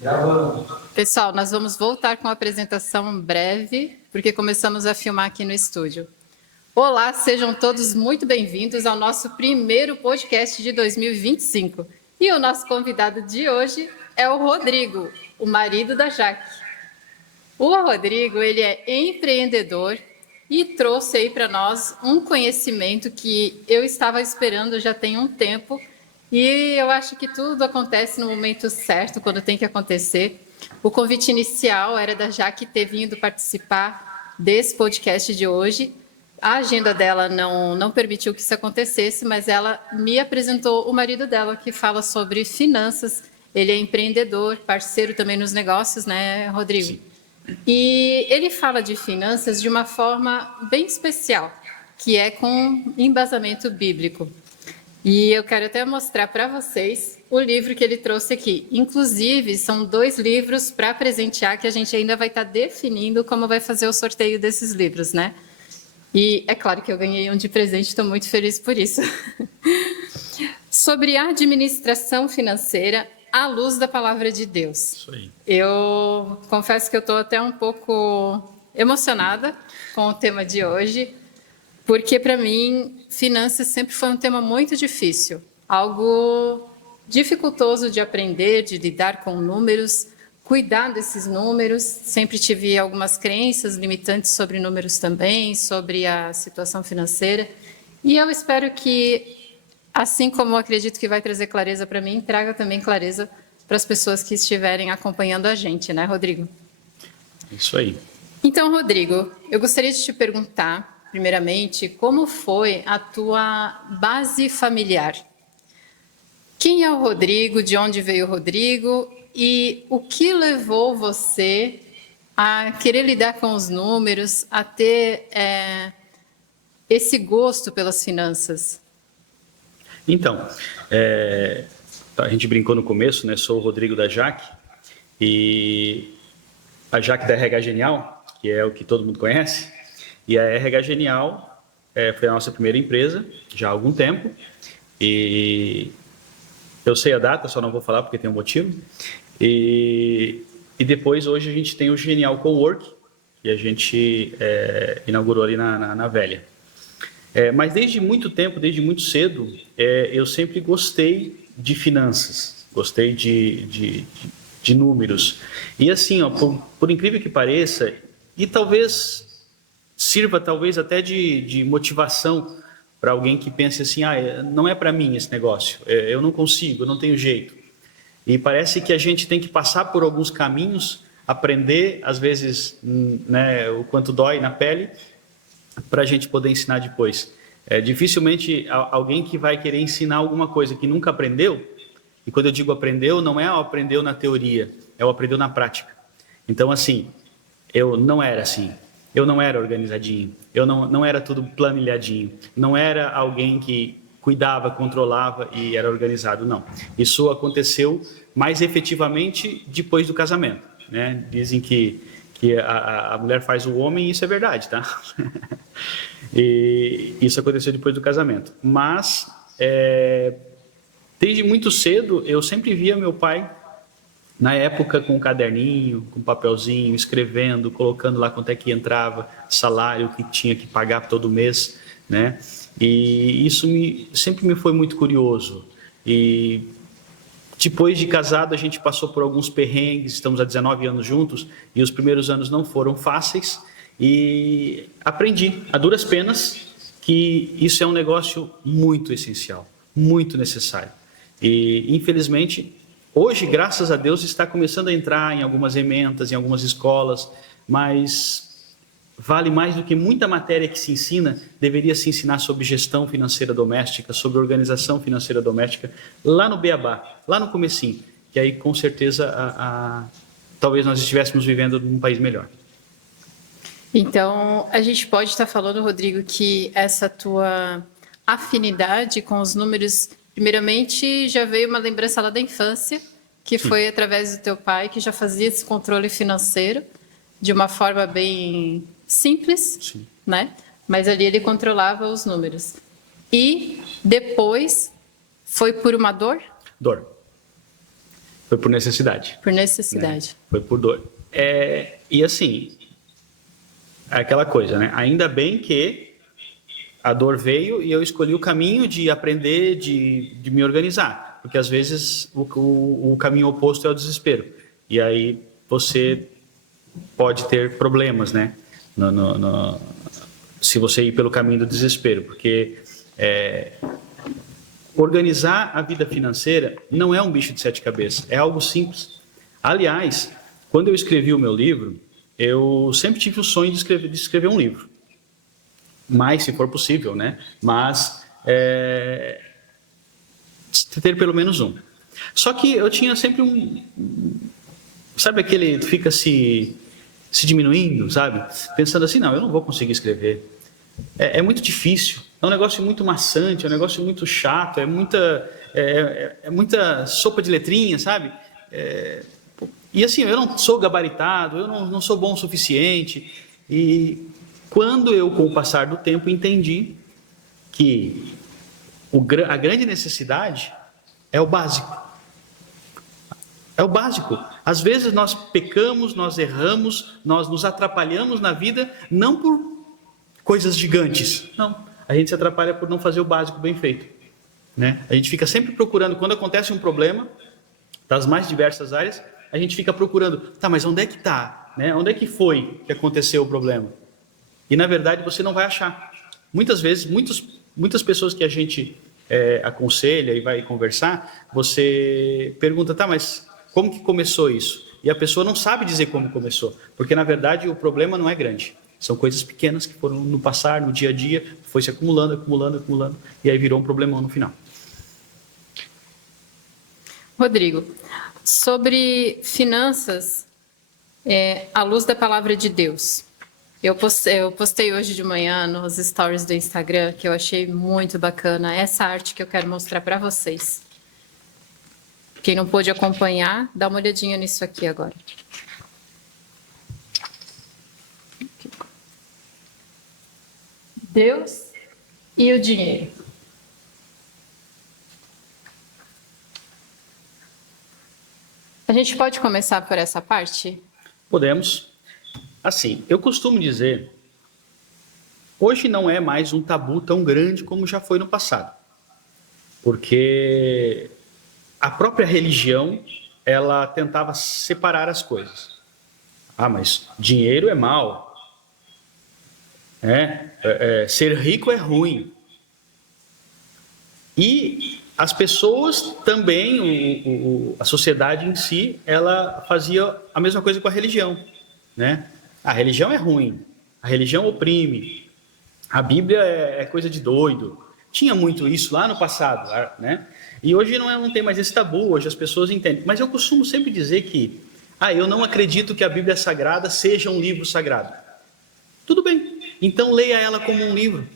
Gravando. Pessoal, nós vamos voltar com a apresentação breve, porque começamos a filmar aqui no estúdio. Olá, sejam todos muito bem-vindos ao nosso primeiro podcast de 2025. E o nosso convidado de hoje é o Rodrigo, o marido da Jaque. O Rodrigo, ele é empreendedor e trouxe aí para nós um conhecimento que eu estava esperando já tem um tempo. E eu acho que tudo acontece no momento certo, quando tem que acontecer. O convite inicial era da Jaque ter vindo participar desse podcast de hoje. A agenda dela não permitiu que isso acontecesse, mas ela me apresentou o marido dela, que fala sobre finanças. Ele é empreendedor, parceiro também nos negócios, né, Rodrigo? Sim. E ele fala de finanças de uma forma bem especial, que é com embasamento bíblico. E eu quero até mostrar para vocês o livro que ele trouxe aqui. Inclusive, são 2 livros para presentear, que a gente ainda vai estar definindo como vai fazer o sorteio desses livros, né? E é claro que eu ganhei um de presente, estou muito feliz por isso. Sobre a administração financeira à luz da palavra de Deus. Isso aí. Eu confesso que eu estou até um pouco emocionada com o tema de hoje, porque, para mim, finanças sempre foi um tema muito difícil, algo dificultoso de aprender, de lidar com números, cuidar desses números. Sempre tive algumas crenças limitantes sobre números também, sobre a situação financeira. E eu espero que, assim como eu acredito que vai trazer clareza para mim, traga também clareza para as pessoas que estiverem acompanhando a gente, né, Rodrigo? Isso aí. Então, Rodrigo, eu gostaria de te perguntar, primeiramente, como foi a tua base familiar? Quem é o Rodrigo? De onde veio o Rodrigo? E o que levou você a querer lidar com os números, a ter esse gosto pelas finanças? Então, a gente brincou no começo, né? Sou o Rodrigo da Jaque e a Jaque da RH Genial, que é o que todo mundo conhece. E a RH Genial foi a nossa primeira empresa, já há algum tempo. E eu sei a data, só não vou falar porque tem um motivo. E depois, hoje, a gente tem o Genial Cowork, que a gente inaugurou ali na Velha. Mas desde muito tempo, desde muito cedo, eu sempre gostei de finanças, gostei de números. E assim, ó, por incrível que pareça, e talvez sirva até de motivação para alguém que pense assim, não é para mim esse negócio, eu não consigo, eu não tenho jeito. E parece que a gente tem que passar por alguns caminhos, aprender, às vezes, né, o quanto dói na pele, para a gente poder ensinar depois. Dificilmente alguém que vai querer ensinar alguma coisa que nunca aprendeu, e quando eu digo aprendeu, não é aprendeu na teoria, é o aprendeu na prática. Então, assim, eu não era assim. Eu não era organizadinho, eu não era tudo planilhadinho, não era alguém que cuidava, controlava e era organizado, não. Isso aconteceu mais efetivamente depois do casamento, né? Dizem que a mulher faz o homem e isso é verdade, tá? E isso aconteceu depois do casamento. Mas, desde muito cedo, eu sempre via meu pai, na época, com um caderninho, com um papelzinho, escrevendo, colocando lá quanto é que entrava, salário que tinha que pagar todo mês, né? E isso sempre me foi muito curioso. E depois de casado, a gente passou por alguns perrengues, estamos há 19 anos juntos, e os primeiros anos não foram fáceis, e aprendi, a duras penas, que isso é um negócio muito essencial, muito necessário. E, infelizmente, hoje, graças a Deus, está começando a entrar em algumas ementas, em algumas escolas, mas vale mais do que muita matéria que se ensina, deveria se ensinar sobre gestão financeira doméstica, sobre organização financeira doméstica, lá no beabá, lá no comecinho, que aí com certeza talvez nós estivéssemos vivendo num país melhor. Então, a gente pode estar falando, Rodrigo, que essa tua afinidade com os números, primeiramente, já veio uma lembrança lá da infância, que Sim. foi através do teu pai, que já fazia esse controle financeiro de uma forma bem simples, Sim. né? Mas ali ele controlava os números. E depois foi por uma dor? Dor. Foi por necessidade. Por necessidade. Né? Foi por dor. E assim, é aquela coisa, né? Ainda bem que a dor veio e eu escolhi o caminho de aprender, de me organizar. Porque às vezes o caminho oposto é o desespero. E aí você pode ter problemas, né? Se você ir pelo caminho do desespero. Porque organizar a vida financeira não é um bicho de sete cabeças, é algo simples. Aliás, quando eu escrevi o meu livro, eu sempre tive o sonho de escrever um livro. Mais, se for possível, né? Mas ter pelo menos um. Só que eu tinha sempre sabe aquele, fica se diminuindo, sabe? Pensando assim, não, eu não vou conseguir escrever. É muito difícil, é um negócio muito maçante, é um negócio muito chato, é muita sopa de letrinha, sabe? E assim, eu não sou gabaritado, eu não sou bom o suficiente. E quando eu, com o passar do tempo, entendi que a grande necessidade é o básico. É o básico. Às vezes nós pecamos, nós erramos, nós nos atrapalhamos na vida, não por coisas gigantes. Não, a gente se atrapalha por não fazer o básico bem feito. Né? A gente fica sempre procurando, quando acontece um problema, das mais diversas áreas, a gente fica procurando, tá, mas onde é que está? Né? Onde é que foi que aconteceu o problema? E na verdade você não vai achar. Muitas vezes, muitas pessoas que a gente aconselha e vai conversar, você pergunta, tá, mas como que começou isso? E a pessoa não sabe dizer como começou, porque na verdade o problema não é grande. São coisas pequenas que foram no passar, no dia a dia, foi se acumulando, e aí virou um problemão no final. Rodrigo, sobre finanças, à luz da palavra de Deus. Eu postei hoje de manhã nos stories do Instagram, que eu achei muito bacana, essa arte que eu quero mostrar para vocês. Quem não pôde acompanhar, dá uma olhadinha nisso aqui agora. Deus e o dinheiro. A gente pode começar por essa parte? Podemos. Assim, eu costumo dizer, hoje não é mais um tabu tão grande como já foi no passado. Porque a própria religião, ela tentava separar as coisas. Ah, mas dinheiro é mal. Ser rico é ruim. E as pessoas também, a sociedade em si, ela fazia a mesma coisa com a religião. Né? A religião é ruim, a religião oprime, a Bíblia é coisa de doido. Tinha muito isso lá no passado, né? E hoje não tem mais esse tabu, hoje as pessoas entendem. Mas eu costumo sempre dizer que eu não acredito que a Bíblia Sagrada seja um livro sagrado. Tudo bem, então leia ela como um livro.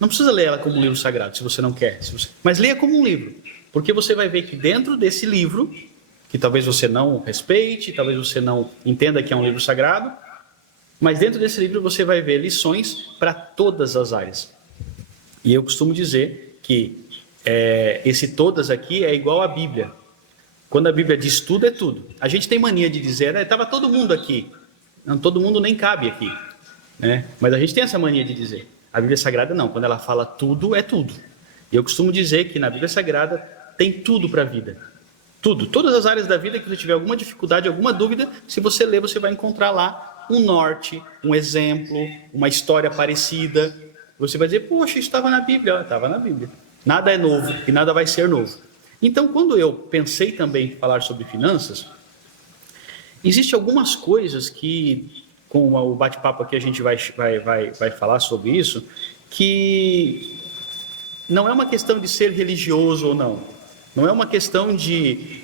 Não precisa ler ela como um livro sagrado, se você não quer. Mas leia como um livro, porque você vai ver que dentro desse livro, que talvez você não respeite, talvez você não entenda que é um livro sagrado, mas dentro desse livro você vai ver lições para todas as áreas. E eu costumo dizer que esse todas aqui é igual à Bíblia. Quando a Bíblia diz tudo, é tudo. A gente tem mania de dizer, estava todo mundo aqui. Não, todo mundo nem cabe aqui. Né? Mas a gente tem essa mania de dizer. A Bíblia Sagrada não, quando ela fala tudo, é tudo. E eu costumo dizer que na Bíblia Sagrada tem tudo para a vida. Tudo, todas as áreas da vida que você tiver alguma dificuldade, alguma dúvida, se você ler, você vai encontrar lá um norte, um exemplo, uma história parecida. Você vai dizer, poxa, isso estava na Bíblia. Estava na Bíblia. Nada é novo e nada vai ser novo. Então, quando eu pensei também em falar sobre finanças, existem algumas coisas que, com o bate-papo aqui a gente vai falar sobre isso, que não é uma questão de ser religioso ou não. Não é uma questão de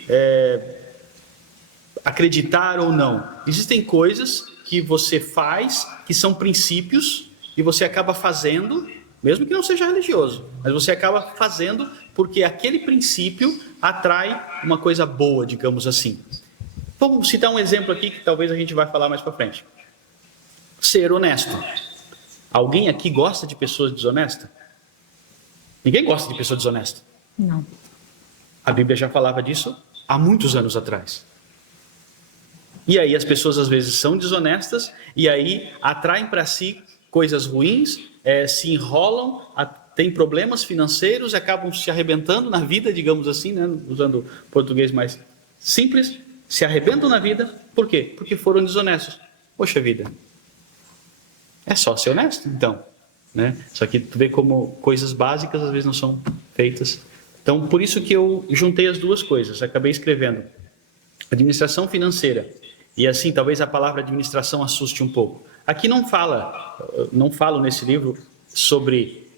acreditar ou não. Existem coisas que você faz, que são princípios, e você acaba fazendo, mesmo que não seja religioso, mas você acaba fazendo porque aquele princípio atrai uma coisa boa, digamos assim. Vamos citar um exemplo aqui que talvez a gente vai falar mais para frente. Ser honesto. Alguém aqui gosta de pessoas desonestas? Ninguém gosta de pessoa desonesta. Não. A Bíblia já falava disso há muitos anos atrás. E aí as pessoas às vezes são desonestas e aí atraem para si coisas ruins, se enrolam, têm problemas financeiros, acabam se arrebentando na vida, digamos assim, né? Usando português mais simples, se arrebentam na vida. Por quê? Porque foram desonestos. Poxa vida, é só ser honesto, então. Né? Só que tu vê como coisas básicas às vezes não são feitas. Então, por isso que eu juntei as duas coisas. Acabei escrevendo administração financeira. E assim, talvez a palavra administração assuste um pouco. Aqui não falo nesse livro sobre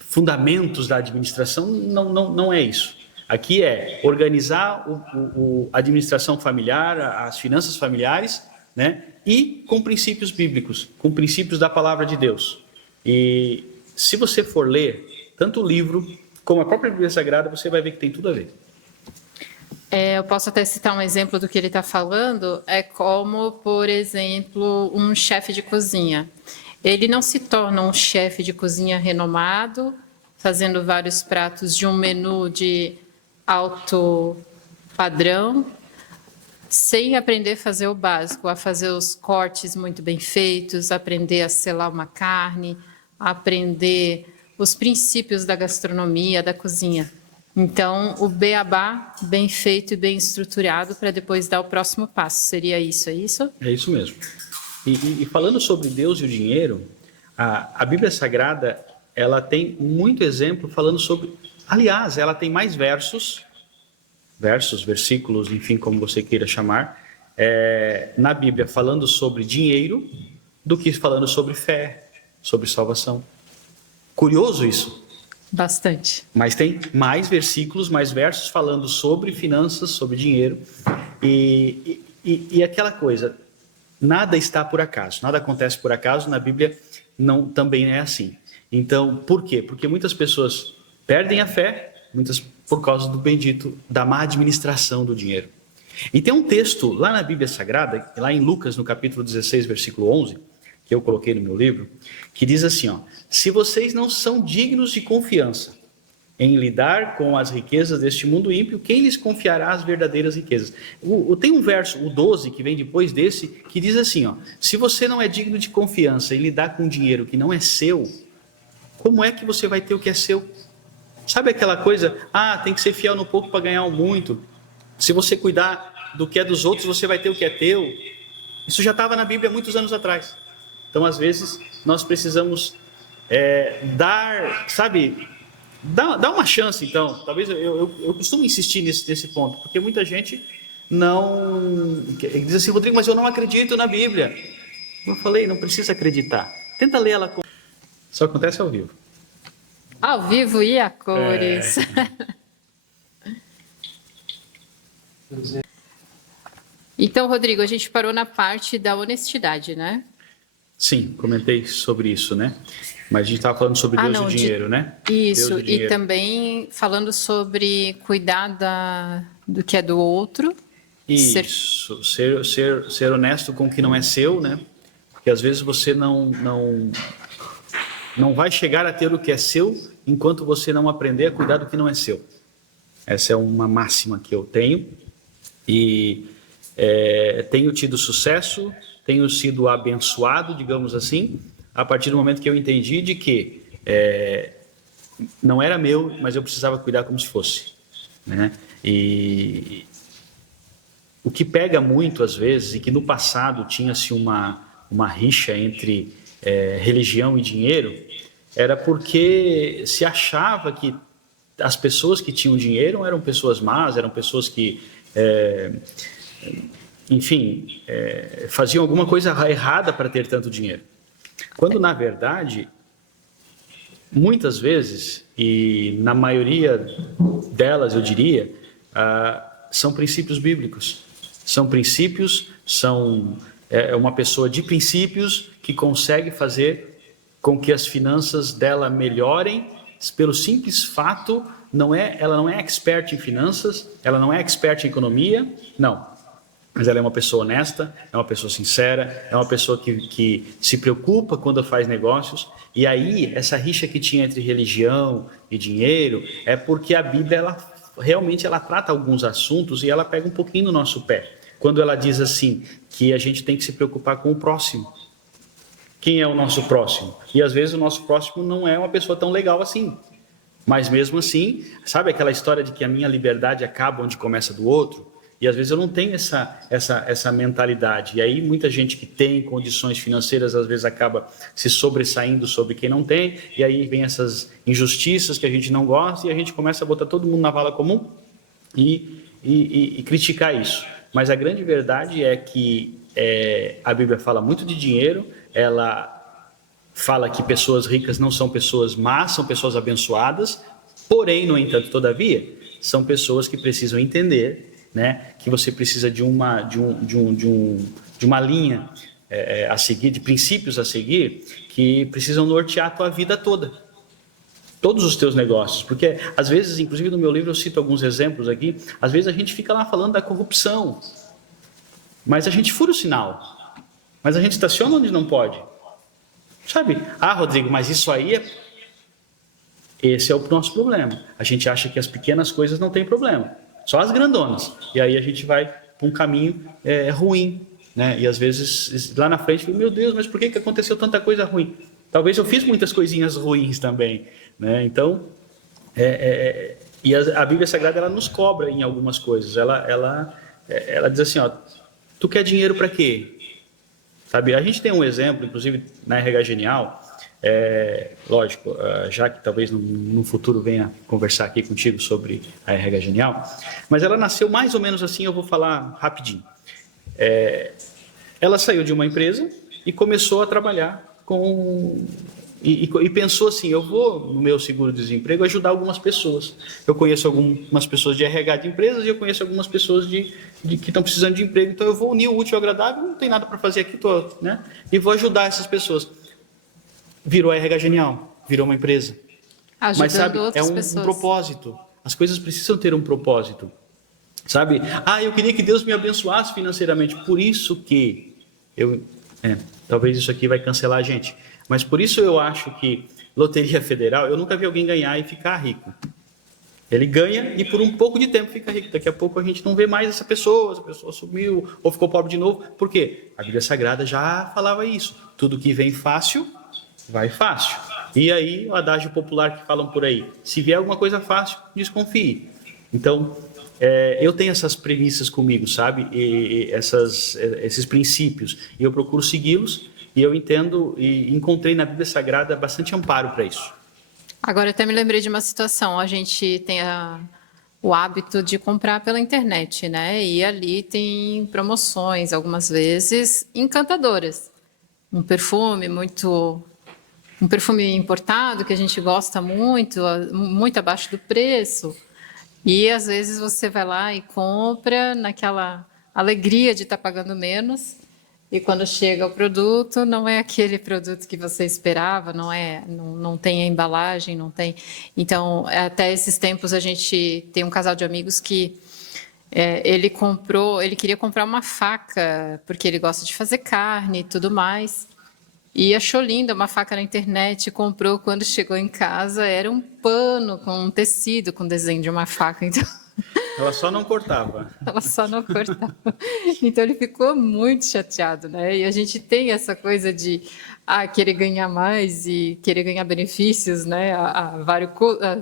fundamentos da administração, não é isso. Aqui é organizar a administração familiar, as finanças familiares, né? E com princípios bíblicos, com princípios da palavra de Deus. E se você for ler tanto o livro como a própria Bíblia Sagrada, você vai ver que tem tudo a ver. Eu posso até citar um exemplo do que ele está falando, é como, por exemplo, um chefe de cozinha. Ele não se torna um chefe de cozinha renomado, fazendo vários pratos de um menu de alto padrão, sem aprender a fazer o básico, a fazer os cortes muito bem feitos, aprender a selar uma carne, aprender os princípios da gastronomia, da cozinha. Então, o beabá bem feito e bem estruturado para depois dar o próximo passo. Seria isso, é isso? É isso mesmo. E falando sobre Deus e o dinheiro, a Bíblia Sagrada, ela tem muito exemplo falando sobre... Aliás, ela tem mais versículos, enfim, como você queira chamar, na Bíblia falando sobre dinheiro do que falando sobre fé, sobre salvação. Curioso isso. Bastante. Mas tem mais versículos, mais versos falando sobre finanças, sobre dinheiro. E aquela coisa, nada está por acaso, nada acontece por acaso, na Bíblia também é assim. Então, por quê? Porque muitas pessoas perdem a fé, muitas por causa da má administração do dinheiro. E tem um texto lá na Bíblia Sagrada, lá em Lucas, no capítulo 16, versículo 11, que eu coloquei no meu livro, que diz assim, ó: se vocês não são dignos de confiança em lidar com as riquezas deste mundo ímpio, quem lhes confiará as verdadeiras riquezas? Tem um verso, o 12, que vem depois desse, que diz assim, ó: se você não é digno de confiança em lidar com dinheiro que não é seu, como é que você vai ter o que é seu? Sabe aquela coisa, tem que ser fiel no pouco para ganhar o muito. Se você cuidar do que é dos outros, você vai ter o que é teu. Isso já estava na Bíblia há muitos anos atrás. Então, às vezes, nós precisamos dar uma chance, então. Talvez eu costumo insistir nesse ponto, porque muita gente não... diz assim, Rodrigo, mas eu não acredito na Bíblia. Eu falei, não precisa acreditar. Tenta ler ela. Só acontece ao vivo. Ao vivo e a cores. Então, Rodrigo, a gente parou na parte da honestidade, né? Sim, comentei sobre isso, né? Mas a gente estava falando sobre Deus e o dinheiro, né? Isso, e também falando sobre cuidar do que é do outro. Isso, ser honesto com o que não é seu, né? Porque às vezes você não vai chegar a ter o que é seu enquanto você não aprender a cuidar do que não é seu. Essa é uma máxima que eu tenho e tenho tido sucesso, tenho sido abençoado, digamos assim, a partir do momento que eu entendi de que não era meu, mas eu precisava cuidar como se fosse, né? E o que pega muito às vezes, e que no passado tinha-se uma rixa entre religião e dinheiro, era porque se achava que as pessoas que tinham dinheiro eram pessoas más, eram pessoas que, faziam alguma coisa errada para ter tanto dinheiro. Quando, na verdade, muitas vezes, e na maioria delas, eu diria, são princípios bíblicos. São princípios, uma pessoa de princípios que consegue fazer com que as finanças dela melhorem pelo simples fato, ela não é expert em finanças, ela não é expert em economia, não. Mas ela é uma pessoa honesta, é uma pessoa sincera, é uma pessoa que se preocupa quando faz negócios. E aí, essa rixa que tinha entre religião e dinheiro é porque a Bíblia ela realmente ela trata alguns assuntos e ela pega um pouquinho no nosso pé. Quando ela diz assim, que a gente tem que se preocupar com o próximo. Quem é o nosso próximo? E às vezes o nosso próximo não é uma pessoa tão legal assim. Mas mesmo assim, sabe aquela história de que a minha liberdade acaba onde começa do outro? E às vezes eu não tenho essa mentalidade. E aí muita gente que tem condições financeiras às vezes acaba se sobressaindo sobre quem não tem. E aí vem essas injustiças que a gente não gosta e a gente começa a botar todo mundo na vala comum e criticar isso. Mas a grande verdade é que a Bíblia fala muito de dinheiro, ela fala que pessoas ricas não são pessoas más, são pessoas abençoadas, porém, no entanto, todavia, são pessoas que precisam entender, né, que você precisa de uma linha a seguir, de princípios a seguir, que precisam nortear a tua vida toda, todos os teus negócios, porque às vezes, inclusive no meu livro eu cito alguns exemplos aqui, às vezes a gente fica lá falando da corrupção, mas a gente fura o sinal, mas a gente estaciona onde não pode, sabe? Ah, Rodrigo, mas isso aí esse é o nosso problema, a gente acha que as pequenas coisas não tem problema, só as grandonas. E aí a gente vai para um caminho ruim, né? E às vezes lá na frente, meu Deus, mas por que aconteceu tanta coisa ruim? Talvez eu fiz muitas coisinhas ruins também, né? Então, e a Bíblia Sagrada ela nos cobra em algumas coisas. Ela diz assim, ó, tu quer dinheiro para quê? Sabe? A gente tem um exemplo, inclusive na RH Genial. Lógico, já que talvez no futuro venha conversar aqui contigo sobre a RH Genial, mas ela nasceu mais ou menos assim, eu vou falar rapidinho. Ela saiu de uma empresa e começou a trabalhar e pensou assim, eu vou no meu seguro-desemprego ajudar algumas pessoas. Eu conheço algumas pessoas de RH de empresas e eu conheço algumas pessoas que estão precisando de emprego, então eu vou unir o útil ao agradável, não tem nada para fazer aqui, né? E vou ajudar essas pessoas. Virou a RH Genial, virou uma empresa. Ajudando. Mas sabe, um propósito. As coisas precisam ter um propósito. Sabe? Eu queria que Deus me abençoasse financeiramente. Por isso que talvez isso aqui vai cancelar a gente. Mas por isso eu acho que Loteria Federal, eu nunca vi alguém ganhar e ficar rico. Ele ganha e por um pouco de tempo fica rico. Daqui a pouco a gente não vê mais essa pessoa sumiu ou ficou pobre de novo. Por quê? A Bíblia Sagrada já falava isso. Tudo que vem fácil, vai fácil. E aí o adágio popular que falam por aí, se vier alguma coisa fácil, desconfie. Então, eu tenho essas premissas comigo, sabe? E esses princípios. E eu procuro segui-los e eu entendo e encontrei na Bíblia Sagrada bastante amparo para isso. Agora, eu até me lembrei de uma situação. A gente tem o hábito de comprar pela internet, né? E ali tem promoções, algumas vezes, encantadoras. Um perfume importado que a gente gosta muito abaixo do preço. E às vezes você vai lá e compra naquela alegria de estar pagando menos. E quando chega o produto, não é aquele produto que você esperava, não tem a embalagem, não tem. Então, até esses tempos a gente tem um casal de amigos que ele queria comprar uma faca porque ele gosta de fazer carne e tudo mais. E achou linda uma faca na internet, comprou, quando chegou em casa, era um pano com um tecido com desenho de uma faca. Então, ela só não cortava. Então ele ficou muito chateado, né? E a gente tem essa coisa de querer ganhar mais e querer ganhar benefícios, né? A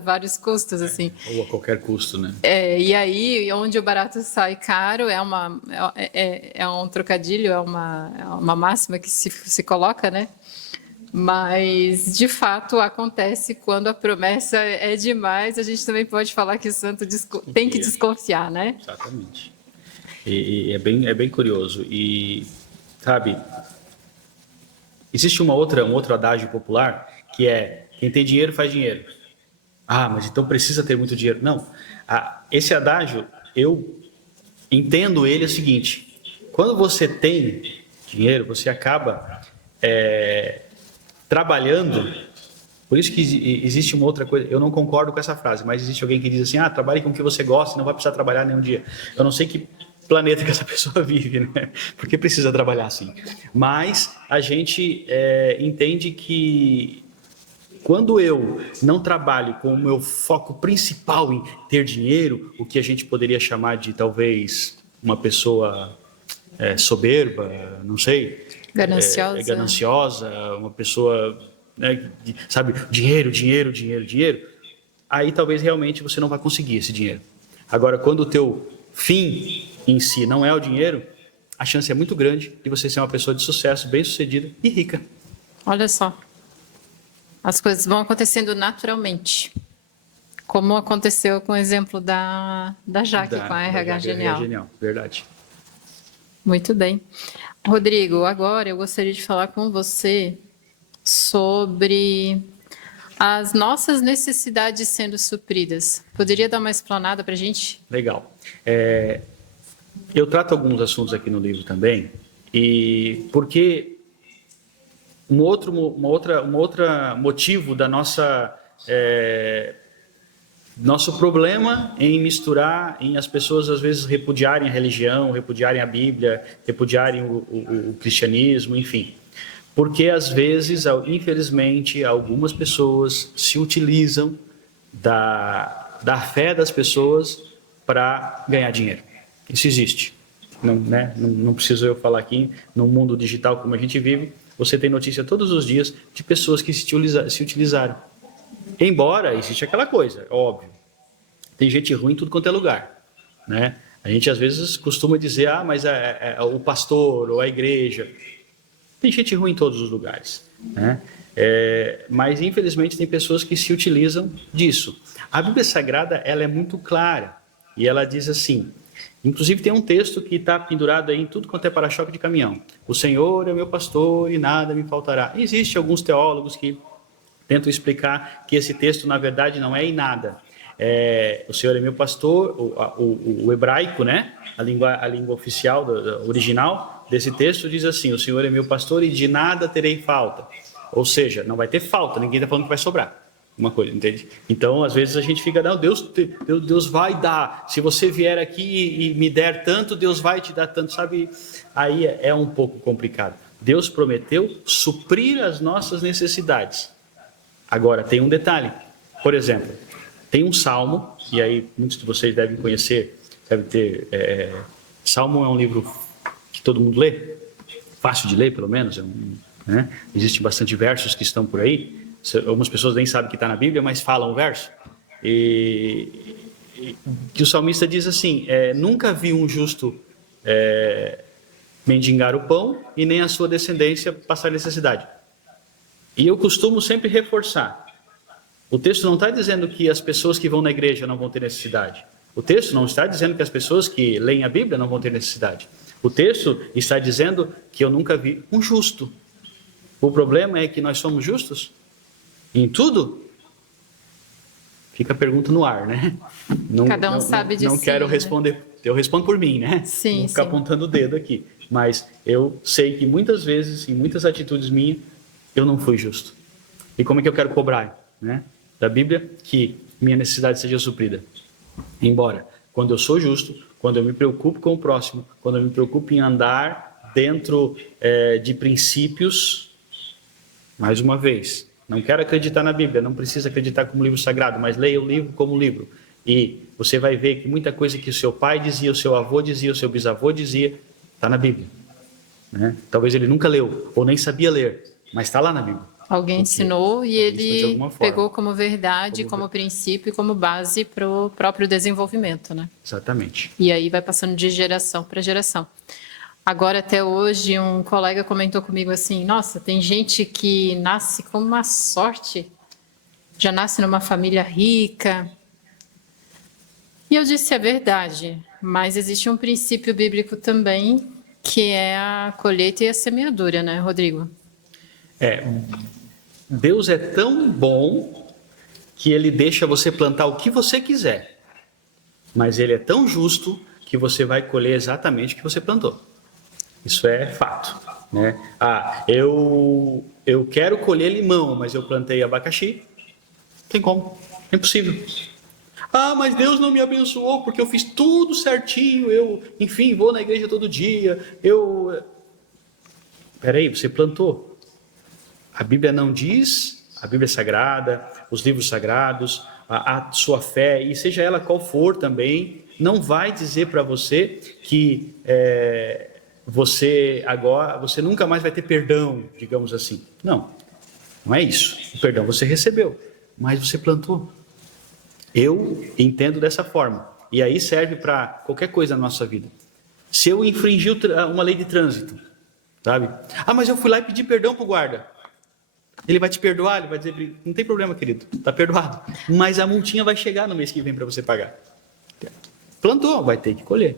vários custos, assim. Ou a qualquer custo, né? E aí, onde o barato sai caro, é um trocadilho, é uma máxima que se coloca, né? Mas, de fato, acontece quando a promessa é demais, a gente também pode falar que o santo tem que desconfiar, né? Exatamente. E é bem curioso. E, sabe, existe um outro adágio popular, que é, quem tem dinheiro faz dinheiro. Mas então precisa ter muito dinheiro. Não. Esse adágio, eu entendo ele o seguinte, quando você tem dinheiro, você acaba trabalhando. Por isso que existe uma outra coisa, eu não concordo com essa frase, mas existe alguém que diz assim, trabalhe com o que você gosta e não vai precisar trabalhar nenhum dia. Eu não sei que planeta que essa pessoa vive, né? Porque precisa trabalhar assim. Mas a gente entende que Quando eu não trabalho com o meu foco principal em ter dinheiro, o que a gente poderia chamar de talvez uma pessoa soberba, não sei, gananciosa, uma pessoa, né, sabe, dinheiro, dinheiro, dinheiro, dinheiro, aí talvez realmente você não vai conseguir esse dinheiro. Agora, quando o teu fim em si não é o dinheiro, a chance é muito grande de você ser uma pessoa de sucesso, bem-sucedida e rica. Olha só. As coisas vão acontecendo naturalmente. Como aconteceu com o exemplo da Jaque com a RH Genial. Verdade. Muito bem. Rodrigo, agora eu gostaria de falar com você sobre as nossas necessidades sendo supridas. Poderia dar uma explanada para a gente? Legal. Eu trato alguns assuntos aqui no livro também, e porque um outro motivo da nosso problema em misturar, em as pessoas às vezes repudiarem a religião, repudiarem a Bíblia, repudiarem o cristianismo, enfim. Porque às vezes, infelizmente, algumas pessoas se utilizam da fé das pessoas para ganhar dinheiro. Isso existe. Não preciso eu falar aqui, no mundo digital como a gente vive, você tem notícia todos os dias de pessoas que se utilizaram. Embora existe aquela coisa, óbvio, tem gente ruim em tudo quanto é lugar, né? A gente às vezes costuma dizer, mas o pastor ou a igreja, tem gente ruim em todos os lugares, né? Mas infelizmente tem pessoas que se utilizam disso. A Bíblia Sagrada, ela é muito clara e ela diz assim, inclusive tem um texto que está pendurado aí em tudo quanto é para-choque de caminhão. O Senhor é meu pastor e nada me faltará. Existem alguns teólogos que tentam explicar que esse texto, na verdade, não é em nada. O Senhor é meu pastor, o hebraico, né? A língua oficial, original desse texto diz assim, o Senhor é meu pastor e de nada terei falta. Ou seja, não vai ter falta, ninguém está falando que vai sobrar. Uma coisa, entende? Então, às vezes a gente fica, não, Deus vai dar. Se você vier aqui e me der tanto, Deus vai te dar tanto, sabe? Aí é um pouco complicado. Deus prometeu suprir as nossas necessidades. Agora, tem um detalhe. Por exemplo, tem um salmo, e aí muitos de vocês devem conhecer, deve ter... Salmo é um livro que todo mundo lê, fácil de ler, pelo menos. Né? Existem bastante versos que estão por aí. Algumas pessoas nem sabem que está na Bíblia, mas falam o verso. E que o salmista diz assim, nunca vi um justo mendigar o pão e nem a sua descendência passar necessidade. E eu costumo sempre reforçar. O texto não está dizendo que as pessoas que vão na igreja não vão ter necessidade. O texto não está dizendo que as pessoas que leem a Bíblia não vão ter necessidade. O texto está dizendo que eu nunca vi um justo. O problema é que nós somos justos em tudo? Fica a pergunta no ar, né? Cada um sabe de si. Não quero responder, né? Eu respondo por mim, né? Sim, não ficar apontando o dedo aqui. Mas eu sei que muitas vezes, em muitas atitudes minhas, eu não fui justo. E como é que eu quero cobrar, né? Da Bíblia, que minha necessidade seja suprida. Embora, quando eu sou justo, quando eu me preocupo com o próximo, quando eu me preocupo em andar dentro de princípios, mais uma vez, não quero acreditar na Bíblia, não precisa acreditar como livro sagrado, mas leia o livro como livro. E você vai ver que muita coisa que o seu pai dizia, o seu avô dizia, o seu bisavô dizia, está na Bíblia. Né? Talvez ele nunca leu, ou nem sabia ler, mas está lá na Bíblia. Alguém ensinou e ele pegou como verdade, como princípio e como base para o próprio desenvolvimento, né? Exatamente. E aí vai passando de geração para geração. Agora, até hoje, um colega comentou comigo assim, nossa, tem gente que nasce com uma sorte, já nasce numa família rica. E eu disse, é verdade, mas existe um princípio bíblico também, que é a colheita e a semeadura, né, Rodrigo? Deus é tão bom que ele deixa você plantar o que você quiser, mas ele é tão justo que você vai colher exatamente o que você plantou. Isso é fato, né? Eu quero colher limão, mas eu plantei abacaxi. Não tem como, é impossível. Mas Deus não me abençoou porque eu fiz tudo certinho, enfim, vou na igreja todo dia, Peraí, você plantou. A Bíblia não diz, a Bíblia Sagrada, os livros sagrados, a sua fé, e seja ela qual for também, não vai dizer para você que você nunca mais vai ter perdão, digamos assim. Não é isso. O perdão você recebeu, mas você plantou. Eu entendo dessa forma. E aí serve para qualquer coisa na nossa vida. Se eu infringi uma lei de trânsito, sabe? Mas eu fui lá e pedi perdão para o guarda. Ele vai te perdoar, ele vai dizer, não tem problema, querido, está perdoado. Mas a multinha vai chegar no mês que vem para você pagar. Plantou, vai ter que colher.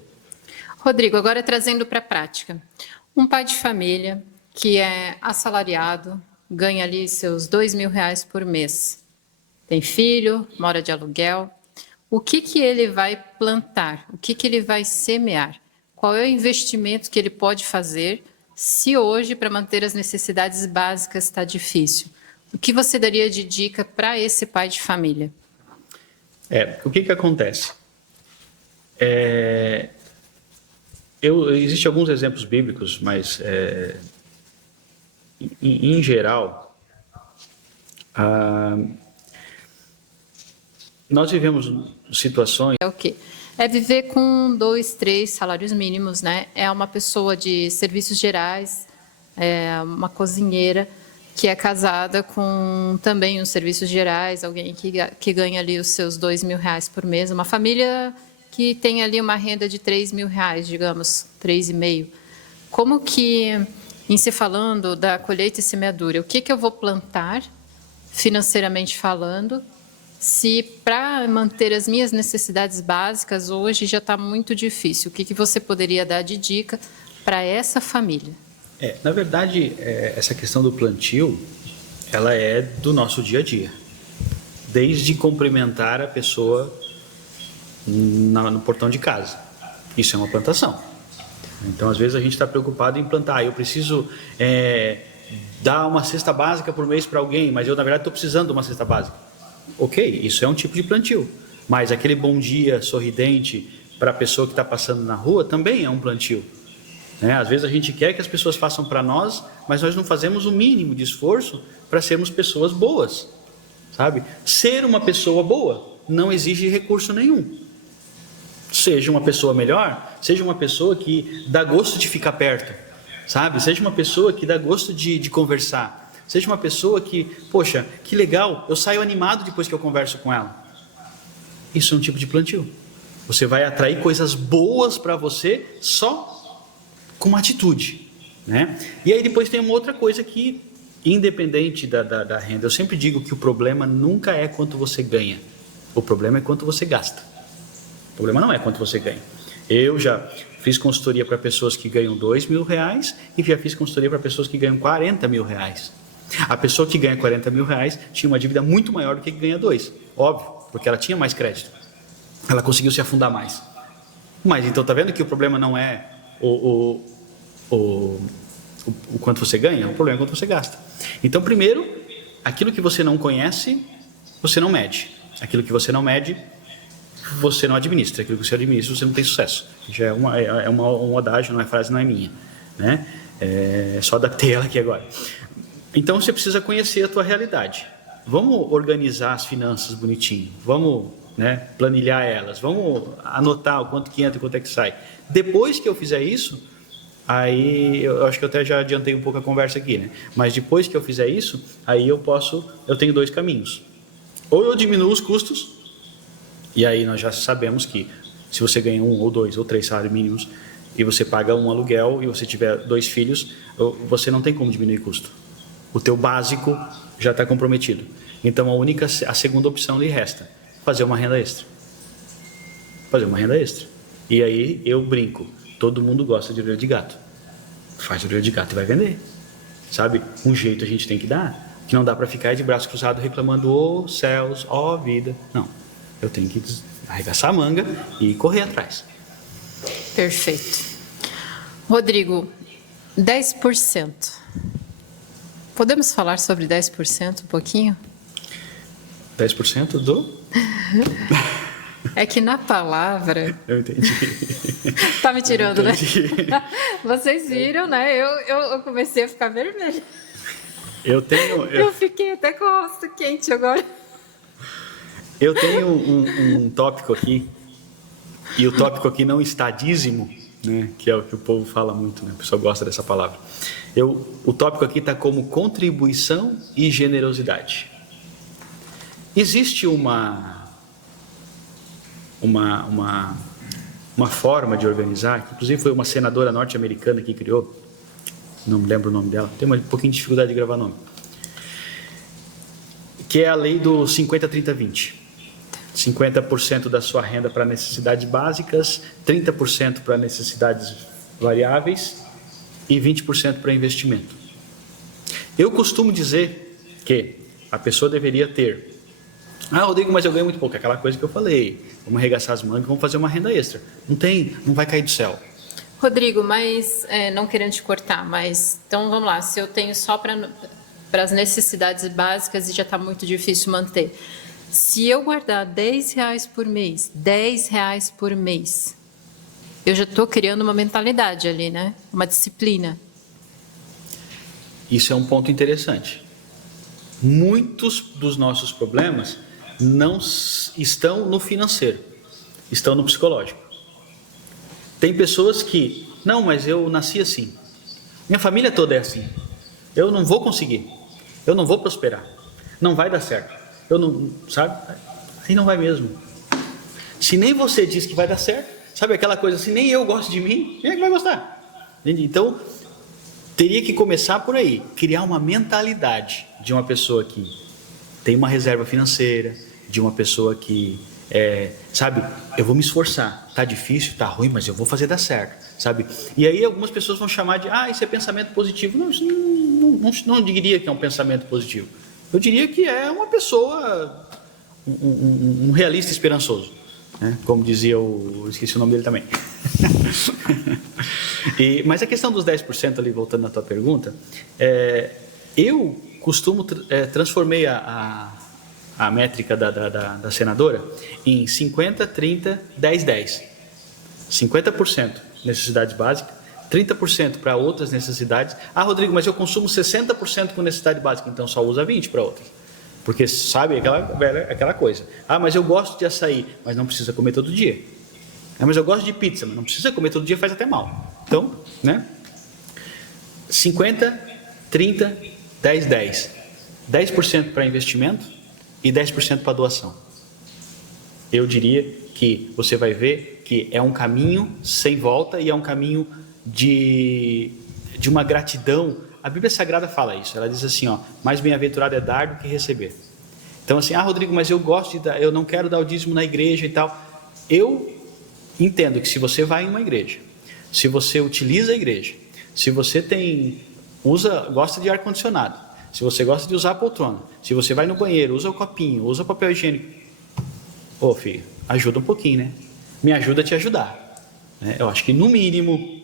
Rodrigo, agora trazendo para a prática. Um pai de família que é assalariado, ganha ali seus R$2.000 por mês. Tem filho, mora de aluguel. O que ele vai plantar? O que ele vai semear? Qual é o investimento que ele pode fazer se hoje, para manter as necessidades básicas, está difícil? O que você daria de dica para esse pai de família? O que acontece? Existem alguns exemplos bíblicos, mas em geral, nós vivemos situações... É o quê? É viver com 2, 3 salários mínimos, né? É uma pessoa de serviços gerais, uma cozinheira que é casada com também os serviços gerais, alguém que ganha ali os seus R$2.000 por mês, uma família que tem ali uma renda de R$3.000, digamos, 3,5. Como que, em se falando da colheita e semeadura, o que eu vou plantar, financeiramente falando, se para manter as minhas necessidades básicas hoje já está muito difícil? O que você poderia dar de dica para essa família? Na verdade, essa questão do plantio, ela é do nosso dia a dia. Desde cumprimentar a pessoa no portão de casa. Isso é uma plantação. Então, às vezes, a gente está preocupado em plantar. Eu preciso dar uma cesta básica por mês para alguém, mas eu, na verdade, estou precisando de uma cesta básica. Ok, isso é um tipo de plantio. Mas aquele bom dia sorridente para a pessoa que está passando na rua também é um plantio. Às vezes a gente quer que as pessoas façam para nós, mas nós não fazemos o mínimo de esforço para sermos pessoas boas. Sabe? Ser uma pessoa boa não exige recurso nenhum. Seja uma pessoa melhor, seja uma pessoa que dá gosto de ficar perto, sabe? Seja uma pessoa que dá gosto de conversar. Seja uma pessoa que, poxa, que legal, eu saio animado depois que eu converso com ela. Isso é um tipo de plantio. Você vai atrair coisas boas para você só com uma atitude, né? E aí depois tem uma outra coisa que, independente da renda, eu sempre digo que o problema nunca é quanto você ganha. O problema é quanto você gasta. O problema não é quanto você ganha. Eu já fiz consultoria para pessoas que ganham R$2.000 e já fiz consultoria para pessoas que ganham R$40.000. A pessoa que ganha R$40.000 tinha uma dívida muito maior do que ganha 2. Óbvio, porque ela tinha mais crédito. Ela conseguiu se afundar mais. Mas então tá vendo que o problema não é o quanto você ganha, o problema é quanto você gasta. Então, primeiro, aquilo que você não conhece, você não mede. Aquilo que você não mede, você não administra. Aquilo que você administra, você não tem sucesso. Já é um adágio, não é frase, não é minha, né? Só adaptei ela aqui agora. Então você precisa conhecer a tua realidade. Vamos organizar as finanças bonitinho. Vamos, né, planilhar elas. Vamos anotar o quanto que entra e quanto é que sai. Depois que eu fizer isso, aí eu acho que eu até já adiantei um pouco a conversa aqui, né? Mas depois que eu fizer isso, aí eu tenho 2 caminhos. Ou eu diminuo os custos, e aí nós já sabemos que se você ganha 1 ou 2 ou 3 salários mínimos e você paga um aluguel e você tiver 2 filhos, você não tem como diminuir custo. O teu básico já está comprometido. Então a segunda opção lhe resta: fazer uma renda extra. Fazer uma renda extra. E aí eu brinco, todo mundo gosta de orelha de gato. Faz orelha de gato e vai vender. Sabe? Um jeito a gente tem que dar. Que não dá para ficar de braço cruzado reclamando, ô céus, ó vida. Não. Eu tenho que arregaçar a manga e correr atrás. Perfeito. Rodrigo, 10%. Podemos falar sobre 10% um pouquinho? 10% do? É que na palavra... Eu entendi. Tá me tirando, né? Vocês viram, né? Eu comecei a ficar vermelha. Eu fiquei até com o rosto quente agora. Eu tenho um tópico aqui, e o tópico aqui não está dízimo, né, que é o que o povo fala muito, né, o pessoal gosta dessa palavra. O tópico aqui está como contribuição e generosidade. Existe uma forma de organizar, que inclusive foi uma senadora norte-americana que criou, não me lembro o nome dela, tenho um pouquinho de dificuldade de gravar nome, que é a lei do 50-30-20. 50% da sua renda para necessidades básicas, 30% para necessidades variáveis e 20% para investimento. Eu costumo dizer que a pessoa deveria ter, Rodrigo, mas eu ganho muito pouco, aquela coisa que eu falei, vamos arregaçar as mangas e vamos fazer uma renda extra. Não vai cair do céu. Rodrigo, mas não querendo te cortar, mas então vamos lá, se eu tenho só para as necessidades básicas e já está muito difícil manter, se eu guardar R$10 por mês, R$10 por mês, eu já estou criando uma mentalidade ali, né? Uma disciplina. Isso é um ponto interessante. Muitos dos nossos problemas não estão no financeiro, estão no psicológico. Tem pessoas que, não, mas eu nasci assim, minha família toda é assim, eu não vou conseguir, eu não vou prosperar, não vai dar certo, eu não, sabe? Aí não vai mesmo. Se nem você diz que vai dar certo, sabe aquela coisa assim, nem eu gosto de mim, quem é que vai gostar? Entende? Então, teria que começar por aí, criar uma mentalidade de uma pessoa que tem uma reserva financeira, de uma pessoa que, sabe, eu vou me esforçar, tá difícil, tá ruim, mas eu vou fazer dar certo, sabe? E aí algumas pessoas vão chamar de, isso é pensamento positivo. Não, isso não diria que é um pensamento positivo. Eu diria que é uma pessoa, um realista esperançoso, né? Como dizia esqueci o nome dele também. Mas a questão dos 10% ali, voltando na tua pergunta, eu costumo, transformei a métrica da senadora em 50, 30, 10, 10. 50% necessidades básicas, 30% para outras necessidades. Rodrigo, mas eu consumo 60% com necessidade básica, então só usa 20% para outras. Porque, sabe, aquela coisa. Mas eu gosto de açaí, mas não precisa comer todo dia. Mas eu gosto de pizza, mas não precisa comer todo dia, faz até mal. Então, né? 50, 30, 10, 10. 10% para investimento e 10% para doação. Eu diria que você vai ver que é um caminho sem volta e é um caminho de uma gratidão. A Bíblia Sagrada fala isso, ela diz assim, mais bem-aventurado é dar do que receber. Então assim, Rodrigo, mas eu não quero dar o dízimo na igreja e tal. Eu entendo que se você vai em uma igreja, se você utiliza a igreja, se você gosta de ar-condicionado, se você gosta de usar a poltrona, se você vai no banheiro, usa o copinho, usa o papel higiênico, filho, ajuda um pouquinho, né? Me ajuda a te ajudar. Eu acho que no mínimo,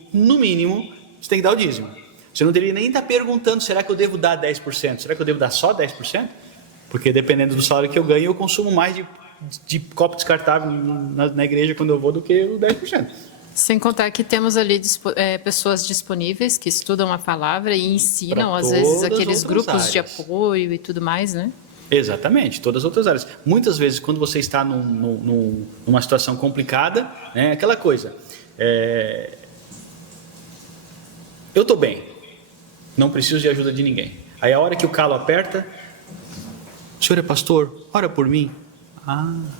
você tem que dar o dízimo. Você não deveria nem estar perguntando, será que eu devo dar 10%? Será que eu devo dar só 10%? Porque dependendo do salário que eu ganho, eu consumo mais de copo descartável na igreja quando eu vou do que o 10%. Sem contar que temos ali pessoas disponíveis que estudam a palavra e ensinam, às vezes, aqueles grupos de apoio e tudo mais, né? Exatamente, todas as outras áreas. Muitas vezes, quando você está numa situação complicada, aquela coisa, eu estou bem, não preciso de ajuda de ninguém. Aí a hora que o calo aperta, o senhor é pastor, ora por mim.